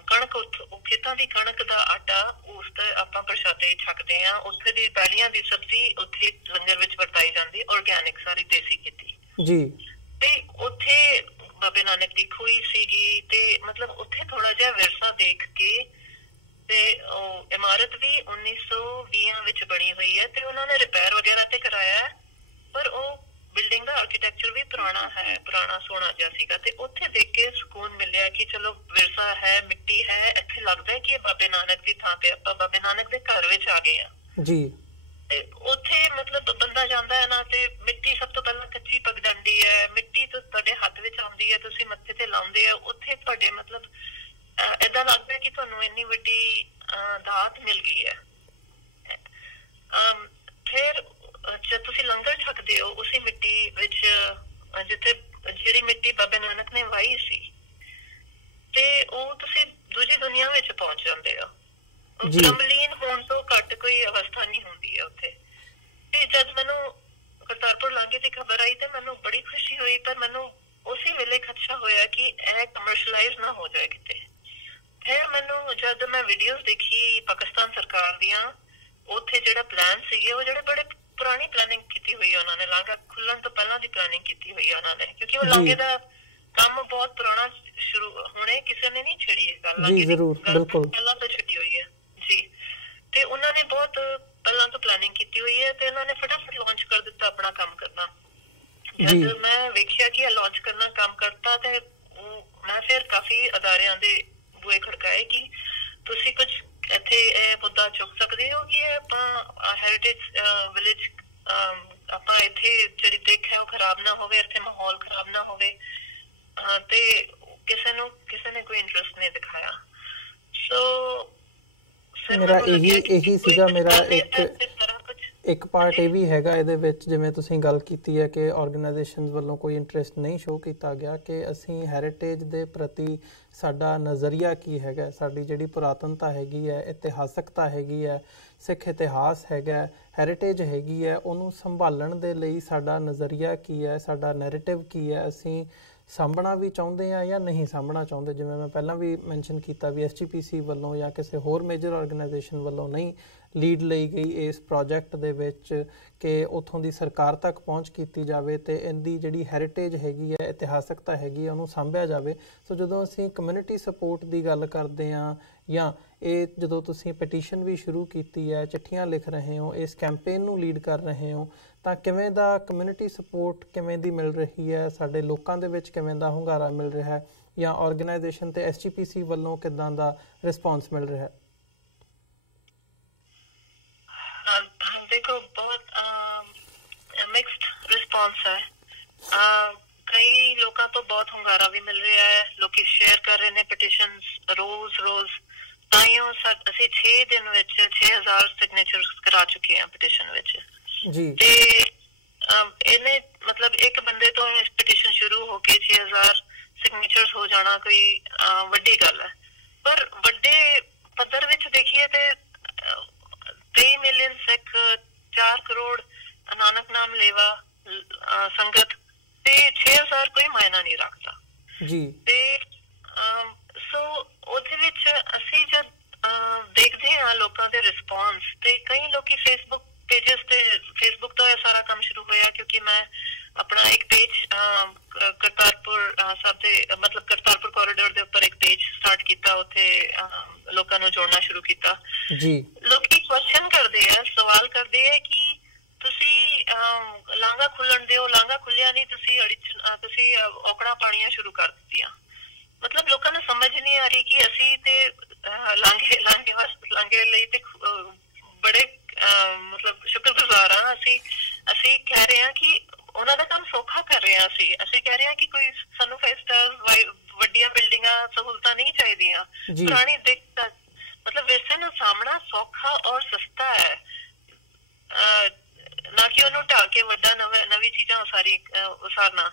ਕਣਕ, ਖੇਤਾਂ ਦੀ ਕਣਕ ਦਾ ਆਟਾ, ਉਸ ਤੇ ਆਪਾਂ ਪ੍ਰਸ਼ਾਦੇ ਛਕਦੇ ਹਾਂ। ਉੱਥੇ ਦੀ ਪੈਲੀਆਂ ਦੀ ਸਬਜ਼ੀ ਉੱਥੇ ਲੰਗਰ ਵਿੱਚ ਵਰਤਾਈ ਜਾਂਦੀ, ਆਰਗੈਨਿਕ, ਸਾਰੀ ਦੇਸੀ खेती ਜੀ। ਤੇ ਉੱਥੇ ਬਾਬੇ ਨਾਨਕ ਦੀ ਖੂਹੀ ਸੀਗੀ, ਤੇ ਮਤਲਬ ਉੱਥੇ ਥੋੜਾ ਜਿਹਾ ਵਿਰਸਾ ਦੇਖ ਕੇ, ਤੇ ਉਹ ਇਮਾਰਤ ਵੀ 1920 ਵਿੱਚ ਬਣੀ ਹੋਈ ਹੈ, ਤੇ ਉਹਨਾਂ ਨੇ ਰਿਪੇਅਰ ਵਗੈਰਾ ਤੇ ਕਰਾਇਆ, ਪਰ ਉਹ ਬਿਲਡਿੰਗ ਦਾ ਆਰਕੀਟੈਕਚਰ ਵੀ ਪੁਰਾਣਾ ਹੈ, ਪੁਰਾਣਾ ਸੋਹਣਾ ਜਿਹਾ ਸੀਗਾ। ਤੇ ਉੱਥੇ ਦੇਖ ਕੇ ਸਕੂਨ ਮਿਲਿਆ ਕਿ ਚਲੋ ਵਿਰਸਾ ਹੈ, ਮਿੱਟੀ ਹੈ, ਇੱਥੇ ਲੱਗਦਾ ਹੈ ਕਿ ਇਹ ਬਾਬੇ ਨਾਨਕ ਦੀ ਥਾਂ ਤੇ ਆਪਾਂ ਬਾਬੇ ਨਾਨਕ ਦੇ ਘਰ ਵਿੱਚ ਆ ਗਏ ਆ ਜੀ। ਤੇ ਉੱਥੇ ਮਤਲਬ ਬੰਦਾ ਜਾਂਦਾ ਹੈ ਨਾ, ਤੇ ਮਿੱਟੀ ਸਭ ਤੋਂ ਪਹਿਲਾਂ ਕੱਚੀ ਪਗਡੰਡੀ ਹੈ, ਮਿੱਟੀ ਤੋਂ ਤੁਹਾਡੇ ਹੱਥ ਵਿੱਚ ਆਉਂਦੀ ਹੈ, ਤੁਸੀਂ ਮੱਥੇ ਤੇ ਲਾਉਂਦੇ ਹੋ, ਉੱਥੇ ਤੁਹਾਡੇ ਮਤਲਬ ਏਦਾਂ ਲੱਗਦਾ ਕਿ ਤੁਹਾਨੂੰ ਇੰਨੀ ਵੱਡੀ ਦਾਤ ਮਿਲ ਗਈ ਹੈ। ਫਿਰ ਜਦ ਤੁਸੀਂ ਲੰਗਰ ਛਕਦੇ ਹੋ ਉਸੇ ਮਿੱਟੀ ਵਿੱਚ, ਜਿੱਥੇ ਜਿਹੜੀ ਮਿੱਟੀ ਬਾਬੇ ਨਾਨਕ ਨੇ ਵਾਹੀ ਸੀ, ਤੇ ਉਹ ਤੁਸੀਂ ਦੂਜੀ ਦੁਨੀਆ ਵਿੱਚ ਪਹੁੰਚ ਜਾਂਦੇ ਹੋ। ਬ੍ਰਹਮਲੀਨ ਹੋਣ ਤੋਂ ਘੱਟ ਕੋਈ ਅਵਸਥਾ ਨਹੀਂ ਹੁੰਦੀ ਹੈ ਉੱਥੇ। ਤੇ ਜਦ ਮੈਨੂੰ ਕਰਤਾਰਪੁਰ ਲਾਂਘੇ ਦੀ ਖਬਰ ਆਈ ਤੇ ਮੈਨੂੰ ਬੜੀ ਖੁਸ਼ੀ ਹੋਈ, ਪਰ ਮੈਨੂੰ ਉਸੇ ਵੇਲੇ ਖਦਸ਼ਾ ਹੋਇਆ ਕਿ ਇਹ ਕਮਰਸ਼ਲਾਈਜ਼ ਨਾ ਹੋ ਜਾਏ ਕਿਤੇ। ਫਿਰ ਮੈਨੂੰ ਜਦ ਮੈਂ ਵੀਡੀਓਜ਼ ਦੇਖੀ ਪਾਕਿਸਤਾਨ ਸਰਕਾਰ ਦੀਆਂ, ਉੱਥੇ ਜਿਹੜਾ ਪਲਾਨ ਸੀਗੇ, ਉਹ ਜਿਹੜੇ ਬੜੇ ਪੁਰਾਣੀ ਪਲਾਨਿੰਗ ਕੀਤੀ ਹੋਈ ਹੈ ਉਹਨਾਂ ਨੇ, ਲਾਂਘਾ ਖੁੱਲਣ ਤੋਂ ਪਹਿਲਾਂ ਦੀ ਪਲਾਨਿੰਗ ਕੀਤੀ ਹੋਈ ਹੈ ਉਹਨਾਂ ਨੇ, ਕਿਉਂਕਿ ਉਹ ਲਾਂਘੇ ਦਾ ਕੰਮ ਬਹੁਤ ਪੁਰਾਣਾ ਸ਼ੁਰੂ, ਹੁਣੇ ਕਿਸੇ ਨੇ ਨਹੀਂ ਛੇੜੀ ਇਹ ਗੱਲ, ਪਹਿਲਾਂ ਤੋਂ ਛੱਡੀ ਹੋਈ ਹੈ ਜੀ। ਤੇ ਉਹਨਾਂ ਨੇ ਬਹੁਤ ਪਹਿਲਾਂ ਤੋਂ ਪਲਾਨਿੰਗ ਕੀਤੀ ਹੋਈ ਹੈ, ਤੇ ਉਹਨਾਂ ਨੇ ਫਟਾਫਟ ਲਾਂਚ ਕਰ ਦਿੱਤਾ ਆਪਣਾ ਕੰਮ ਕਰਨਾ। ਜਦ ਮੈਂ ਵੇਖਿਆ ਕਿ ਇਹ ਲਾਂਚ ਕਰਨਾ ਕੰਮ ਕਰਤਾ, ਤੇ ਮੈਂ ਫਿਰ ਕਾਫੀ ਅਦਾਰਿਆਂ ਦੇ ਬੂਹੇ ਖੜਕਾਏ ਕਿ ਤੁਸੀਂ ਕੁਝ ਇੱਥੇ ਇਹ ਮੁੱਦਾ ਚੁੱਕ ਸਕਦੇ ਹੋ ਕਿ ਆਪਾਂ ਹੈਰੀਟੇਜ ਵਿਲੇਜ, ਆਪਾਂ ਇੱਥੇ ਜਿਹੜੀ ਦਿੱਖ ਹੈ ਉਹ ਖਰਾਬ ਨਾ ਹੋਵੇ, ਇੱਥੇ ਮਾਹੌਲ ਖਰਾਬ ਨਾ ਹੋਵੇ। ਤੇ ਕਿਸੇ ਨੇ ਕੋਈ ਇੰਟਰਸਟ ਨਹੀਂ ਦਿਖਾਇਆ। ਸੋ ਮੇਰਾ ਇਹੀ ਸੀਗਾ, ਮੇਰਾ ਇੱਕ ਪਾਰਟ ਇਹ ਵੀ ਹੈਗਾ ਇਹਦੇ ਵਿੱਚ, ਜਿਵੇਂ ਤੁਸੀਂ ਗੱਲ ਕੀਤੀ ਹੈ ਕਿ ਆਰਗੇਨਾਈਜੇਸ਼ਨਸ ਵੱਲੋਂ ਕੋਈ ਇੰਟਰਸਟ ਨਹੀਂ ਸ਼ੋਅ ਕੀਤਾ ਗਿਆ ਕਿ ਅਸੀਂ ਹੈਰੀਟੇਜ ਦੇ ਪ੍ਰਤੀ ਸਾਡਾ ਨਜ਼ਰੀਆ ਕੀ ਹੈਗਾ, ਸਾਡੀ ਜਿਹੜੀ ਪੁਰਾਤਨਤਾ ਹੈਗੀ ਹੈ, ਇਤਿਹਾਸਕਤਾ ਹੈਗੀ ਹੈ, ਸਿੱਖ ਇਤਿਹਾਸ ਹੈਗਾ, ਹੈਰੀਟੇਜ ਹੈਗੀ ਹੈ, ਉਹਨੂੰ ਸੰਭਾਲਣ ਦੇ ਲਈ ਸਾਡਾ ਨਜ਼ਰੀਆ ਕੀ ਹੈ, ਸਾਡਾ ਨੈਰੇਟਿਵ ਕੀ ਹੈ, ਅਸੀਂ ਸਾਂਭਣਾ ਵੀ ਚਾਹੁੰਦੇ ਆ ਜਾਂ ਨਹੀਂ ਸਾਂਭਣਾ ਚਾਹੁੰਦੇ। ਜਿਵੇਂ ਮੈਂ ਪਹਿਲਾਂ ਵੀ ਮੈਂਸ਼ਨ ਕੀਤਾ ਵੀ SGPC ਵੱਲੋਂ ਜਾਂ ਕਿਸੇ ਹੋਰ ਮੇਜਰ ਆਰਗੇਨਾਈਜੇਸ਼ਨ ਵੱਲੋਂ ਨਹੀਂ ਲੀਡ ਲਈ ਗਈ ਇਸ ਪ੍ਰੋਜੈਕਟ ਦੇ ਵਿੱਚ ਕਿ ਉੱਥੋਂ ਦੀ ਸਰਕਾਰ ਤੱਕ ਪਹੁੰਚ ਕੀਤੀ ਜਾਵੇ ਤੇ ਇਹਦੀ ਜਿਹੜੀ ਹੈਰੀਟੇਜ ਹੈਗੀ ਹੈ, ਇਤਿਹਾਸਕਤਾ ਹੈਗੀ ਹੈ, ਉਹਨੂੰ ਸਾਂਭਿਆ ਜਾਵੇ। ਸੋ ਜਦੋਂ ਅਸੀਂ ਕਮਿਊਨਿਟੀ ਸਪੋਰਟ ਦੀ ਗੱਲ ਕਰਦੇ ਹਾਂ, ਜਾਂ ਇਹ ਜਦੋਂ ਤੁਸੀਂ ਪਟੀਸ਼ਨ ਵੀ ਸ਼ੁਰੂ ਕੀਤੀ ਹੈ, ਚਿੱਠੀਆਂ ਲਿਖ ਰਹੇ ਹੋ, ਇਸ ਕੈਂਪੇਨ ਨੂੰ ਲੀਡ ਕਰ ਰਹੇ ਹੋ, ਤਾਂ ਕਿਵੇਂ ਦਾ ਕਮਿਊਨਿਟੀ ਸਪੋਰਟ ਕਿਵੇਂ ਦੀ ਮਿਲ ਰਹੀ ਹੈ, ਸਾਡੇ ਲੋਕਾਂ ਦੇ ਵਿੱਚ ਕਿਵੇਂ ਦਾ ਹੁੰਗਾਰਾ ਮਿਲ ਰਿਹਾ ਹੈ, ਜਾਂ ਆਰਗੇਨਾਈਜੇਸ਼ਨ ਤੇ SGPC ਵੱਲੋਂ ਕਿੱਦਾਂ ਦਾ ਰਿਸਪੌਂਸ ਮਿਲ ਰਿਹਾ ਹੈ? देखो बहुत मिक्स्ड रिस्पॉन्स है। कई लोगों तो बहुत ਬਹੁਤ ਹੁੰਗਾਰਾ ਵੀ ਮਿਲ ਰਿਹਾ ਹੈ, ਲੋਕੀ ਸ਼ੇਅਰ ਕਰ ਰਹੇ ਨੇ ਪਟੀਸ਼ਨਸ ਰੋਜ਼ ਤਾਈਓ ਅਸੀਂ 6 ਦਿਨ ਵਿੱਚ 6000 ਸਿਗਨੇਚਰਸ ਕਰਾ ਚੁੱਕੇ ਹਾਂ ਪਟੀਸ਼ਨ ਵਿੱਚ ਜੀ। ਤੇ ਇਹਨੇ ਮਤਲਬ ਇੱਕ ਬੰਦੇ ਤੋਂ ਇਸ ਪਟੀਸ਼ਨ ਸ਼ੁਰੂ ਹੋ ਕੇ 6000 ਸਿਗਨੇਚਰਸ ਹੋ ਜਾਣਾ ਕੋਈ ਵੱਡੀ ਗੱਲ ਹੈ, ਪਰ ਵੱਡੇ ਪੱਧਰ ਵਿੱਚ ਦੇਖੀਏ ਤੇ 23 ਮਿਲੀਅਨ ਸਿੱਖ 4 ਕਰੋੜ ਨਾਨਕ ਨਾਮ ਲੇਵਾ ਸੰਗਤ ਤੇ 6000 ਕੋਈ ਮਾਇਨਾ ਨਹੀਂ ਰੱਖਦਾ ਜੀ। ਤੇ ਸੋ ਉਹਦੇ ਵਿੱਚ ਅਸੀਂ ਜਦ ਦੇਖਦੇ ਹਾਂ ਲੋਕਾਂ ਦੇ ਰਿਸਪੌਂਸ ਤੇ ਕਈ ਲੋਕੀ ਫੇਸਬੁੱਕ ਪੇਜਸ ਤੇ ਫੇਸਬੁੱਕ ਤੋਂ ਇਹ ਸਾਰਾ ਕੰਮ ਸ਼ੁਰੂ ਹੋਇਆ ਕਿਉਂਕਿ ਮੈਂ ਆਪਣਾ ਇੱਕ ਪੇਜ ਕਰਤਾਰਪੁਰ ਸਾਹਿਬ ਦੇ ਮਤਲਬ ਕਰਤਾਰਪੁਰ ਕੋਰੀਡੋਰ ਦੇ ਉੱਪਰ ਇੱਕ ਪੇਜ ਸਟਾਰਟ ਕੀਤਾ, ਉੱਥੇ ਲੋਕਾਂ ਨੂੰ ਜੋੜਨਾ ਸ਼ੁਰੂ ਕੀਤਾ ਜੀ। ਲੋਕੀ ਕੁਐਸਚਨ ਕਰਦੇ ਆ, ਸਵਾਲ ਕਰਦੇ ਆ ਕਿ ਤੁਸੀਂ ਲਾਂਘਾ ਖੁੱਲਣ ਦਿਓ, ਲਾਂਘਾ ਖੁੱਲਿਆ ਨਹੀਂ, ਤੁਸੀਂ ਔਕੜਾਂ ਪਾਣੀਆਂ ਸ਼ੁਰੂ ਕਰ ਦਿੱਤੀਆਂ। ਮਤਲਬ ਲੋਕਾਂ ਨੂੰ ਸਮਝ ਨਹੀਂ ਆ ਰਹੀ ਕਿ ਅਸੀਂ ਤੇ ਲਾਂਘੇ ਲਈ ਤੇ ਬੜੇ ਮਤਲਬ ਸ਼ੁਕਰਗੁਜ਼ਾਰ ਹਾਂ। ਅਸੀਂ ਕਹਿ ਰਹੇ ਹਾਂ ਕਿ ਉਹਨਾਂ ਦਾ ਕੰਮ ਸੌਖਾ ਕਰ ਰਹੇ ਹਾਂ। ਅਸੀਂ ਕਹਿ ਰਹੇ ਹਾਂ ਕਿ ਕੋਈ ਸਾਨੂੰ 5 ਸਟਾਰ ਵੱਡੀਆਂ ਬਿਲਡਿੰਗਾਂ ਸਹੂਲਤਾਂ ਨਹੀਂ ਚਾਹੀਦੀਆਂ। ਪੁਰਾਣੀ ਮਤਲਬ ਵਿਰਸੇ ਨੂੰ ਸਾਹਮਣਾ ਸੌਖਾ ਔਰ ਸਸਤਾ ਹੈ, ਨਾ ਕਿ ਉਹਨੂੰ ਢਾਹ ਕੇ ਵੱਡਾ ਨਵੀਂ ਚੀਜ਼ਾਂ ਉਸਾਰਨਾ।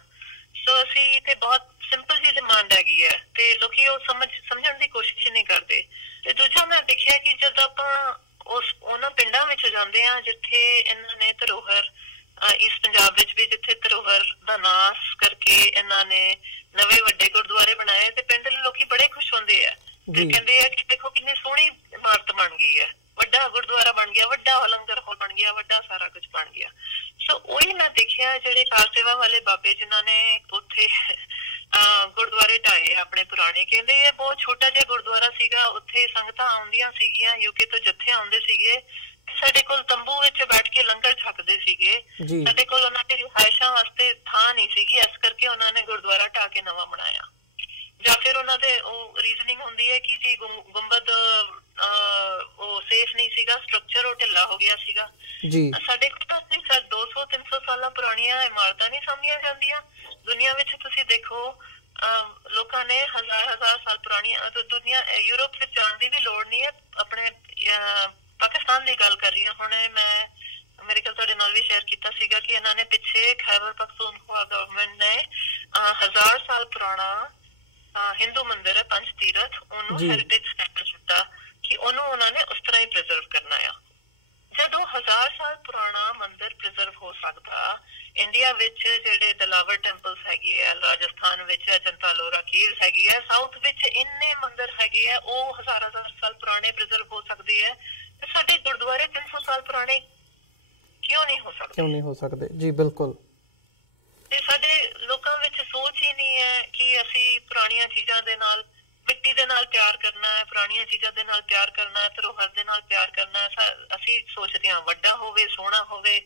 ਸੋ ਅਸੀਂ ਤੇ ਬਹੁਤ ਸਿੰਪਲ ਜਿਹੀ ਡਿਮਾਂਡ ਹੈਗੀ ਹੈ ਤੇ ਲੋਕੀ ਉਹ ਸਮਝਣ ਦੀ ਕੋਸ਼ਿਸ਼ ਨਹੀਂ ਕਰਦੇ। ਤੇ ਦੂਜਾ ਮੈਂ ਦੇਖਿਆ ਕਿ ਜਦ ਆਪਾਂ ਉਹਨਾਂ ਪਿੰਡਾਂ ਵਿੱਚ ਜਾਂਦੇ ਹਾਂ ਜਿੱਥੇ ਇਹਨਾਂ ਨੇ ਧਰੋਹਰ ਇਸ ਪੰਜਾਬ ਵਿੱਚ ਵੀ ਜਿੱਥੇ ਧਰੋਹਰ ਦਾ ਨਾਸ ਕਰਕੇ ਇਹਨਾਂ ਨੇ ਨਵੇਂ ਵੱਡੇ ਗੁਰਦੁਆਰੇ ਬਣਾਏ ਤੇ ਪਿੰਡ ਦੇ ਲੋਕੀ ਬੜੇ ਖੁਸ਼ ਹੁੰਦੇ ਆ ਤੇ ਕਹਿੰਦੇ ਆ ਕਿ ਦੇਖੋ ਕਿੰਨੀ ਸੋਹਣੀ ਇਮਾਰਤ ਬਣ ਗਈ ਹੈ, ਵੱਡਾ ਗੁਰਦੁਆਰਾ ਬਣ ਗਿਆ, ਵੱਡਾ ਲੰਗਰ ਹਾਲ ਬਣ ਗਿਆ, ਵੱਡਾ ਸਾਰਾ ਕੁਝ ਬਣ ਗਿਆ। ਸੋ ਉਹੀ ਮੈਂ ਦੇਖਿਆ ਜਿਹੜੇ ਕਾਰ ਸੇਵਾ ਵਾਲੇ ਬਾਬੇ ਜਿਨ੍ਹਾਂ ਨੇ ਉੱਥੇ ਗੁਰਦੁਆਰੇ ਢਾਏ ਆਪਣੇ ਪੁਰਾਣੇ, ਕਹਿੰਦੇ ਇਹ ਬਹੁਤ ਛੋਟਾ ਜਿਹਾ ਗੁਰਦੁਆਰਾ ਸੀਗਾ, ਉੱਥੇ ਸੰਗਤਾਂ ਆਉਂਦੀਆਂ ਸੀਗੀਆਂ, ਯੂਕੇ ਤੋਂ ਜੱਥੇ ਆਉਂਦੇ ਸੀਗੇ, ਸਾਡੇ ਕੋਲ ਤੰਬੂ ਵਿੱਚ ਬੈਠ ਕੇ ਲੰਗਰ ਛਕਦੇ ਸੀਗੇ, ਸਾਡੇ ਕੋਲ ਉਹਨਾਂ ਦੀ ਰਿਹਾਇਸ਼ਾਂ ਵਾਸਤੇ ਥਾਂ ਨਹੀਂ ਸੀਗੀ, ਇਸ ਕਰਕੇ ਉਹਨਾਂ ਨੇ ਗੁਰਦੁਆਰਾ ਢਾਹ ਕੇ ਨਵਾਂ ਬਣਾਇਆ। ਜਾਂ ਫਿਰ ਉਹਨਾਂ ਦੇ ਉਹ ਰੀਜ਼ਨਿੰਗ ਹੁੰਦੀ ਹੈ ਕਿ ਜੀ ਗੁੰਬਦ ਉਹ ਸੇਫ ਨਹੀਂ ਸੀਗਾ, ਸਟਰਕਚਰ ਉਹ ਢਿੱਲਾ ਹੋ ਗਿਆ ਸੀਗਾ। ਸਾਡੇ ਕੋਲ 200-300 ਸਾਲਾਂ ਪੁਰਾਣੀਆਂ ਇਮਾਰਤਾਂ ਨਹੀਂ ਸਾਂਭੀਆਂ ਜਾਂਦੀਆਂ। ਦੁਨੀਆ ਵਿੱਚ ਤੁਸੀਂ ਦੇਖੋ ਲੋਕਾਂ ਨੇ ਹਜ਼ਾਰ ਸਾਲ ਪੁਰਾਣੀਆਂ ਦੁਨੀਆ ਯੂਰਪ ਵਿੱਚ ਜਾਣ ਦੀ ਵੀ ਲੋੜ ਨਹੀਂ ਹੈ। ਆਪਣੇ ਪਾਕਿਸਤਾਨ ਦੀ ਗੱਲ ਕਰ ਰਹੀ ਹਾਂ ਹੁਣ ਮੈਂ, ਮੇਰੇ ਕੋਲ ਤੁਹਾਡੇ ਨਾਲ ਵੀ ਸ਼ੇਅਰ ਕੀਤਾ ਸੀਗਾ ਕਿ ਇਹਨਾਂ ਨੇ ਪਿੱਛੇ ਖੈਬਰ ਪਖਤੂਨਖਵਾ ਗਵਰਨਮੈਂਟ ਨੇ 1000 ਸਾਲ ਪੁਰਾਣਾ ਹਿੰਦੂ ਮੰਦਿਰ ਹੈ ਪੰਜ ਤੀਰਥ, ਉਹਨੂੰ ਹੈਰੀਟੇਜ ਸਟੇਟਸ ਦਿੱਤਾ ਕਿ ਉਹਨੂੰ ਉਹਨਾਂ ਨੇ ਉਸ ਤਰ੍ਹਾਂ ਹੀ ਪ੍ਰੀਜ਼ਰਵ ਕਰਨਾ ਆ। ਜਦੋਂ 1000 ਸਾਲ ਪੁਰਾਣਾ ਮੰਦਿਰ ਪ੍ਰੀਜ਼ਰਵ ਹੋ ਸਕਦਾ, ਇੰਡੀਆ ਵਿੱਚ ਜਿਹੜੇ ਦਿਲਾਵਰ ਟੈਂਪਲਸ ਹੈਗੇ ਆ, ਰਾਜਸਥਾਨ ਵਿੱਚ ਅਜੰਤਾ ਲੋਰਾ ਕੇਵਸ ਹੈਗੀ ਹੈ, ਸਾਊਥ ਵਿੱਚ ਇੰਨੇ ਮੰਦਿਰ ਹੈਗੇ ਆ, ਉਹ ਹਜ਼ਾਰ ਸਾਲ ਪੁਰਾਣੇ ਪ੍ਰੀਜ਼ਰਵ ਹੋ ਸਕਦੇ ਆ, ਤੇ ਸਾਡੇ ਗੁਰਦੁਆਰੇ 300 ਸਾਲ ਪੁਰਾਣੇ ਕਿਉਂ ਨਹੀਂ ਹੋ ਸਕਦੇ? ਜੀ ਬਿਲਕੁਲ। ਤੇ ਸਾਡੇ ਲੋਕਾਂ ਵਿੱਚ ਸੋਚ ਹੀ ਨਹੀਂ ਹੈ ਕਿ ਅਸੀਂ ਪੁਰਾਣੀਆਂ ਚੀਜ਼ਾਂ ਦੇ ਨਾਲ, ਮਿੱਟੀ ਦੇ ਨਾਲ ਪਿਆਰ ਕਰਨਾ ਹੈ, ਪੁਰਾਣੀਆਂ ਚੀਜ਼ਾਂ ਦੇ ਨਾਲ ਪਿਆਰ ਕਰਨਾ ਹੈ, ਧਰੋਹਰ ਦੇ ਨਾਲ ਪਿਆਰ ਕਰਨਾ ਹੈ। ਅਸੀਂ ਸੋਚਦੇ ਹਾਂ ਵੱਡਾ ਹੋਵੇ, ਸੋਹਣਾ ਹੋਵੇ,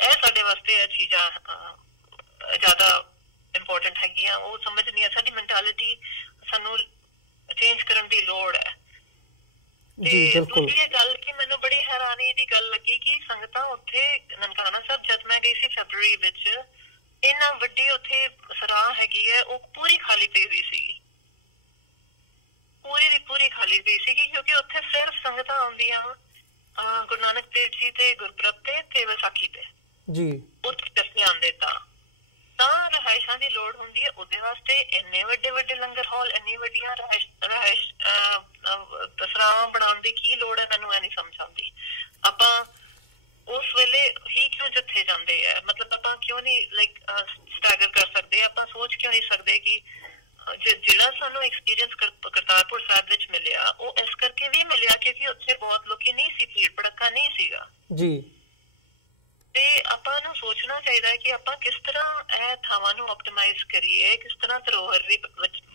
ਇਹ ਸਾਡੇ ਵਾਸਤੇ ਇਹ ਚੀਜ਼ਾਂ ਜ਼ਿਆਦਾ ਇੰਪੋਰਟੈਂਟ ਹੈਗੀਆਂ। ਉਹ ਸਮਝ ਨਹੀਂ ਹੈ, ਸਾਡੀ ਮੈਂਟੈਲਿਟੀ ਸਾਨੂੰ ਚੇਂਜ ਕਰਨ ਦੀ ਲੋੜ ਹੈ। ਤੇ ਦੂਜੀ ਗੱਲ ਕਿ ਮੈਨੂੰ ਬੜੀ ਹੈਰਾਨੀ ਦੀ ਗੱਲ ਲੱਗੀ ਕਿ ਸੰਗਤਾਂ ਉੱਥੇ ਨਨਕਾਣਾ ਸਾਹਿਬ ਜਦ ਮੈਂ ਗਈ ਸੀ ਫੈਬਰਵਰੀ ਵਿੱਚ, ਇੰਨਾ ਵੱਡੀ ਉੱਥੇ ਸਰਾਹ ਹੈਗੀ ਹੈ, ਉਹ ਪੂਰੀ ਖਾਲੀ ਪਈ ਹੋਈ ਸੀਗੀ, ਪੂਰੀ ਦੀ ਪੂਰੀ ਖਾਲੀ ਪਈ ਸੀਗੀ, ਕਿਉਂਕਿ ਉੱਥੇ ਸਿਰਫ ਸੰਗਤਾਂ ਆਉਂਦੀਆਂ ਗੁਰੂ ਨਾਨਕ ਦੇਵ ਜੀ ਦੇ ਗੁਰਪੁਰਬ ਤੇ ਵਿਸਾਖੀ ਤੇ ਜੀ, ਉੱਥੇ ਜੱਥੇ ਆਉਂਦੇ ਤਾਂ ਰਿਹਾਇਸ਼ਾਂ ਦੀ ਲੋੜ ਹੁੰਦੀ ਹੈ। ਉਹਦੇ ਵਾਸਤੇ ਇੰਨੇ ਵੱਡੇ ਲੰਗਰ ਹਾਲ, ਇੰਨੀ ਵੱਡੀਆਂ ਰਿਹਾਇਸ਼ ਸਰਾਵਾਂ ਬਣਾਉਣ ਦੀ ਕੀ ਲੋੜ ਹੈ, ਮੈਨੂੰ ਇਹ ਨਹੀਂ ਸਮਝ ਆਉਂਦੀ। ਆਪਾਂ ਉਸ ਵੇਲੇ ਹੀ ਕਿਉਂ ਜੱਥੇ ਜਾਂਦੇ ਆ? ਮਤਲਬ ਆਪਾਂ ਕਿਉਂ ਨਹੀਂ ਸਟੈਗਰ ਕਰ ਸਕਦੇ? ਆਪਾਂ ਸੋਚ ਕਿਉਂ ਨਹੀਂ ਸਕਦੇ ਕਿ ਜਿਹੜਾ ਸਾਨੂੰ ਐਕਸਪੀਰੀਅੰਸ ਕਰਤਾਰਪੁਰ ਸਾਹਿਬ ਵਿੱਚ ਮਿਲਿਆ, ਉਹ ਇਸ ਕਰਕੇ ਵੀ ਮਿਲਿਆ ਕਿਉਂਕਿ ਉੱਥੇ ਬਹੁਤ ਲੋਕੀ ਨਹੀਂ ਸੀ, ਭੀੜ ਭੜੱਕਾ ਨਹੀਂ ਸੀਗਾ ਜੀ। ਤੇ ਆਪਾਂ ਨੂੰ ਸੋਚਣਾ ਚਾਹੀਦਾ ਹੈ ਕਿ ਆਪਾਂ ਕਿਸ ਤਰ੍ਹਾਂ ਇਹ ਥਾਵਾਂ ਨੂੰ ਆਪਟੀਮਾਈਜ਼ ਕਰੀਏ, ਕਿਸ ਤਰ੍ਹਾਂ ਧਰੋਹਰ ਵੀ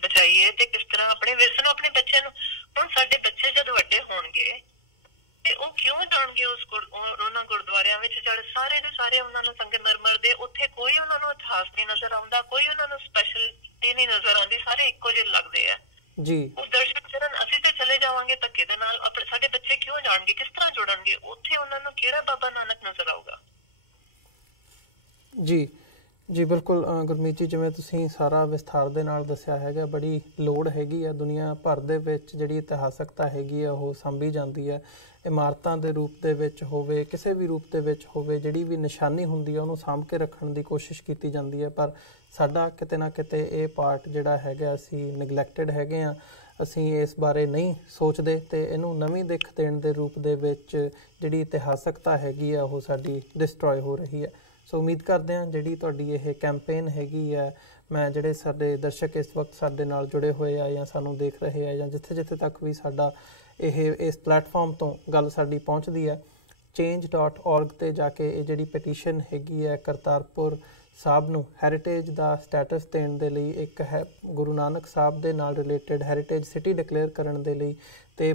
ਬਚਾਈਏ ਤੇ ਕਿਸ ਤਰ੍ਹਾਂ ਆਪਣੇ ਵਿਰਸੇ ਨੂੰ, ਆਪਣੇ ਬੱਚਿਆਂ ਨੂੰ। ਹੁਣ ਸਾਡੇ ਬੱਚੇ ਜਦ ਵੱਡੇ ਹੋਣਗੇ ਤੇ ਉਹ ਕਿਉਂ ਜਾਣਗੇ ਉਹਨਾਂ ਗੁਰਦੁਆਰਿਆਂ ਵਿੱਚ ਜਿਹੜੇ ਸਾਰੇ ਦੇ ਸਾਰੇ ਉਹਨਾਂ ਨੂੰ ਸੰਗਮਰਮਰ ਦੇ, ਉੱਥੇ ਕੋਈ ਉਹਨਾਂ ਨੂੰ ਇਤਿਹਾਸ ਨਹੀਂ ਨਜ਼ਰ ਆਉਂਦਾ, ਕੋਈ ਉਹਨਾਂ ਨੂੰ ਸਪੈਸ਼ਲਿਟੀ ਨਹੀਂ ਨਜ਼ਰ ਆਉਂਦੀ, ਸਾਰੇ ਇੱਕੋ ਜਿਹੇ ਲੱਗਦੇ ਆ ਜੀ। ਉਹ ਦਰਸ਼ਨ ਕਰਨ ਅਸੀਂ ਤੇ ਚਲੇ ਜਾਵਾਂਗੇ ਧੱਕੇ ਦੇ ਨਾਲ, ਆਪਣੇ ਸਾਡੇ ਬੱਚੇ ਕਿਉਂ ਜਾਣਗੇ? ਕਿਸ ਤਰ੍ਹਾਂ ਜੁੜਨਗੇ? ਉੱਥੇ ਉਹਨਾਂ ਨੂੰ ਕਿਹੜਾ ਬਾਬਾ ਨਾਨਕ ਨਜ਼ਰ ਆਊਗਾ ਜੀ? ਜੀ ਬਿਲਕੁਲ ਗੁਰਮੀਤ ਜੀ, ਜਿਵੇਂ ਤੁਸੀਂ ਸਾਰਾ ਵਿਸਥਾਰ ਦੇ ਨਾਲ ਦੱਸਿਆ ਹੈਗਾ, ਬੜੀ ਲੋੜ ਹੈਗੀ ਆ ਦੁਨੀਆ ਭਰ ਦੇ ਵਿੱਚ ਜਿਹੜੀ ਇਤਿਹਾਸਕਤਾ ਹੈਗੀ ਆ ਉਹ ਸਾਂਭੀ ਜਾਂਦੀ ਹੈ। ਇਮਾਰਤਾਂ ਦੇ ਰੂਪ ਦੇ ਵਿੱਚ ਹੋਵੇ, ਕਿਸੇ ਵੀ ਰੂਪ ਦੇ ਵਿੱਚ ਹੋਵੇ, ਜਿਹੜੀ ਵੀ ਨਿਸ਼ਾਨੀ ਹੁੰਦੀ ਆ ਉਹਨੂੰ ਸਾਂਭ ਕੇ ਰੱਖਣ ਦੀ ਕੋਸ਼ਿਸ਼ ਕੀਤੀ ਜਾਂਦੀ ਹੈ। ਪਰ ਸਾਡਾ ਕਿਤੇ ਨਾ ਕਿਤੇ ਇਹ ਪਾਰਟ ਜਿਹੜਾ ਹੈਗਾ, ਅਸੀਂ ਨੈਗਲੈਕਟਡ ਹੈਗੇ ਆ, ਅਸੀਂ ਇਸ ਬਾਰੇ ਨਹੀਂ ਸੋਚਦੇ ਅਤੇ ਇਹਨੂੰ ਨਵੀਂ ਦਿੱਖ ਦੇਣ ਦੇ ਰੂਪ ਦੇ ਵਿੱਚ ਜਿਹੜੀ ਇਤਿਹਾਸਕਤਾ ਹੈਗੀ ਆ ਉਹ ਸਾਡੀ ਡਿਸਟਰੋਏ ਹੋ ਰਹੀ ਹੈ। ਸੋ ਉਮੀਦ ਕਰਦੇ ਹਾਂ ਜਿਹੜੀ ਤੁਹਾਡੀ ਇਹ ਕੈਂਪੇਨ ਹੈਗੀ ਹੈ, ਮੈਂ ਜਿਹੜੇ ਸਾਡੇ ਦਰਸ਼ਕ ਇਸ ਵਕਤ ਸਾਡੇ ਨਾਲ ਜੁੜੇ ਹੋਏ ਆ ਜਾਂ ਸਾਨੂੰ ਦੇਖ ਰਹੇ ਆ ਜਾਂ ਜਿੱਥੇ ਜਿੱਥੇ ਤੱਕ ਵੀ ਸਾਡਾ ਇਸ ਪਲੈਟਫਾਰਮ ਤੋਂ ਗੱਲ ਸਾਡੀ ਪਹੁੰਚਦੀ ਹੈ, change.org 'ਤੇ ਜਾ ਕੇ ਇਹ ਜਿਹੜੀ ਪਟੀਸ਼ਨ ਹੈਗੀ ਹੈ ਕਰਤਾਰਪੁਰ ਸਾਹਿਬ ਨੂੰ ਹੈਰੀਟੇਜ ਦਾ ਸਟੇਟਸ ਦੇਣ ਦੇ ਲਈ, ਇੱਕ ਹੈ ਗੁਰੂ ਨਾਨਕ ਸਾਹਿਬ ਦੇ ਨਾਲ ਰਿਲੇਟਡ ਹੈਰੀਟੇਜ ਸਿਟੀ ਡਿਕਲੇਅਰ ਕਰਨ ਦੇ ਲਈ ਅਤੇ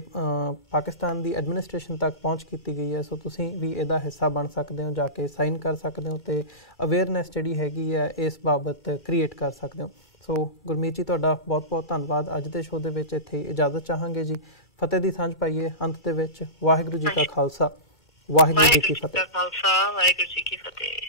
ਪਾਕਿਸਤਾਨ ਦੀ ਐਡਮਿਨਿਸਟ੍ਰੇਸ਼ਨ ਤੱਕ ਪਹੁੰਚ ਕੀਤੀ ਗਈ ਹੈ। ਸੋ ਤੁਸੀਂ ਵੀ ਇਹਦਾ ਹਿੱਸਾ ਬਣ ਸਕਦੇ ਹੋ, ਜਾ ਕੇ ਸਾਈਨ ਕਰ ਸਕਦੇ ਹੋ ਅਤੇ ਅਵੇਅਰਨੈਸ ਜਿਹੜੀ ਹੈਗੀ ਹੈ ਇਸ ਬਾਬਤ ਕ੍ਰੀਏਟ ਕਰ ਸਕਦੇ ਹੋ। ਸੋ ਗੁਰਮੀਤ ਜੀ, ਤੁਹਾਡਾ ਬਹੁਤ ਬਹੁਤ ਧੰਨਵਾਦ। ਅੱਜ ਦੇ ਸ਼ੋਅ ਦੇ ਵਿੱਚ ਇੱਥੇ ਇਜਾਜ਼ਤ ਚਾਹਾਂਗੇ ਜੀ। ਫਤਿਹ ਦੀ ਸਾਂਝ ਪਾਈਏ ਅੰਤ ਦੇ ਵਿੱਚ। ਵਾਹਿਗੁਰੂ ਜੀ ਕਾ ਖਾਲਸਾ, ਵਾਹਿਗੁਰੂ ਜੀ ਕੀ ਫਤਿਹ। ਵਾਹਿਗੁਰੂ ਜੀ ਕੀ ਫਤਿਹ।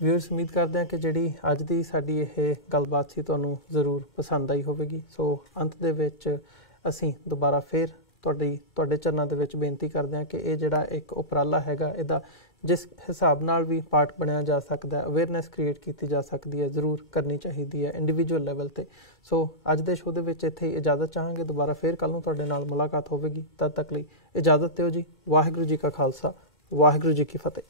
ਵਿਊਅਰਸ, ਉਮੀਦ ਕਰਦੇ ਹਾਂ ਕਿ ਜਿਹੜੀ ਅੱਜ ਦੀ ਸਾਡੀ ਇਹ ਗੱਲਬਾਤ ਸੀ ਤੁਹਾਨੂੰ ਜ਼ਰੂਰ ਪਸੰਦ ਆਈ ਹੋਵੇਗੀ। ਸੋ ਅੰਤ ਦੇ ਵਿੱਚ ਅਸੀਂ ਦੁਬਾਰਾ ਫਿਰ ਤੁਹਾਡੇ ਚਰਨਾਂ ਦੇ ਵਿੱਚ ਬੇਨਤੀ ਕਰਦੇ ਹਾਂ ਕਿ ਇਹ ਜਿਹੜਾ ਇੱਕ ਉਪਰਾਲਾ ਹੈਗਾ, ਇਹਦਾ ਜਿਸ ਹਿਸਾਬ ਨਾਲ ਵੀ ਪਾਰਟ ਬਣਿਆ ਜਾ ਸਕਦਾ, ਅਵੇਅਰਨੈਸ ਕ੍ਰੀਏਟ ਕੀਤੀ ਜਾ ਸਕਦੀ ਹੈ, ਜ਼ਰੂਰ ਕਰਨੀ ਚਾਹੀਦੀ ਹੈ ਇੰਡੀਵਿਜੂਅਲ ਲੈਵਲ 'ਤੇ। ਸੋ ਅੱਜ ਦੇ ਸ਼ੋਅ ਦੇ ਵਿੱਚ ਇੱਥੇ ਇਜਾਜ਼ਤ ਚਾਹਾਂਗੇ। ਦੁਬਾਰਾ ਫਿਰ ਕੱਲ੍ਹ ਨੂੰ ਤੁਹਾਡੇ ਨਾਲ ਮੁਲਾਕਾਤ ਹੋਵੇਗੀ। ਤਦ ਤੱਕ ਲਈ ਇਜਾਜ਼ਤ ਦਿਓ ਜੀ। ਵਾਹਿਗੁਰੂ ਜੀ ਕਾ ਖਾਲਸਾ, ਵਾਹਿਗੁਰੂ ਜੀ ਕੀ ਫਤਿਹ।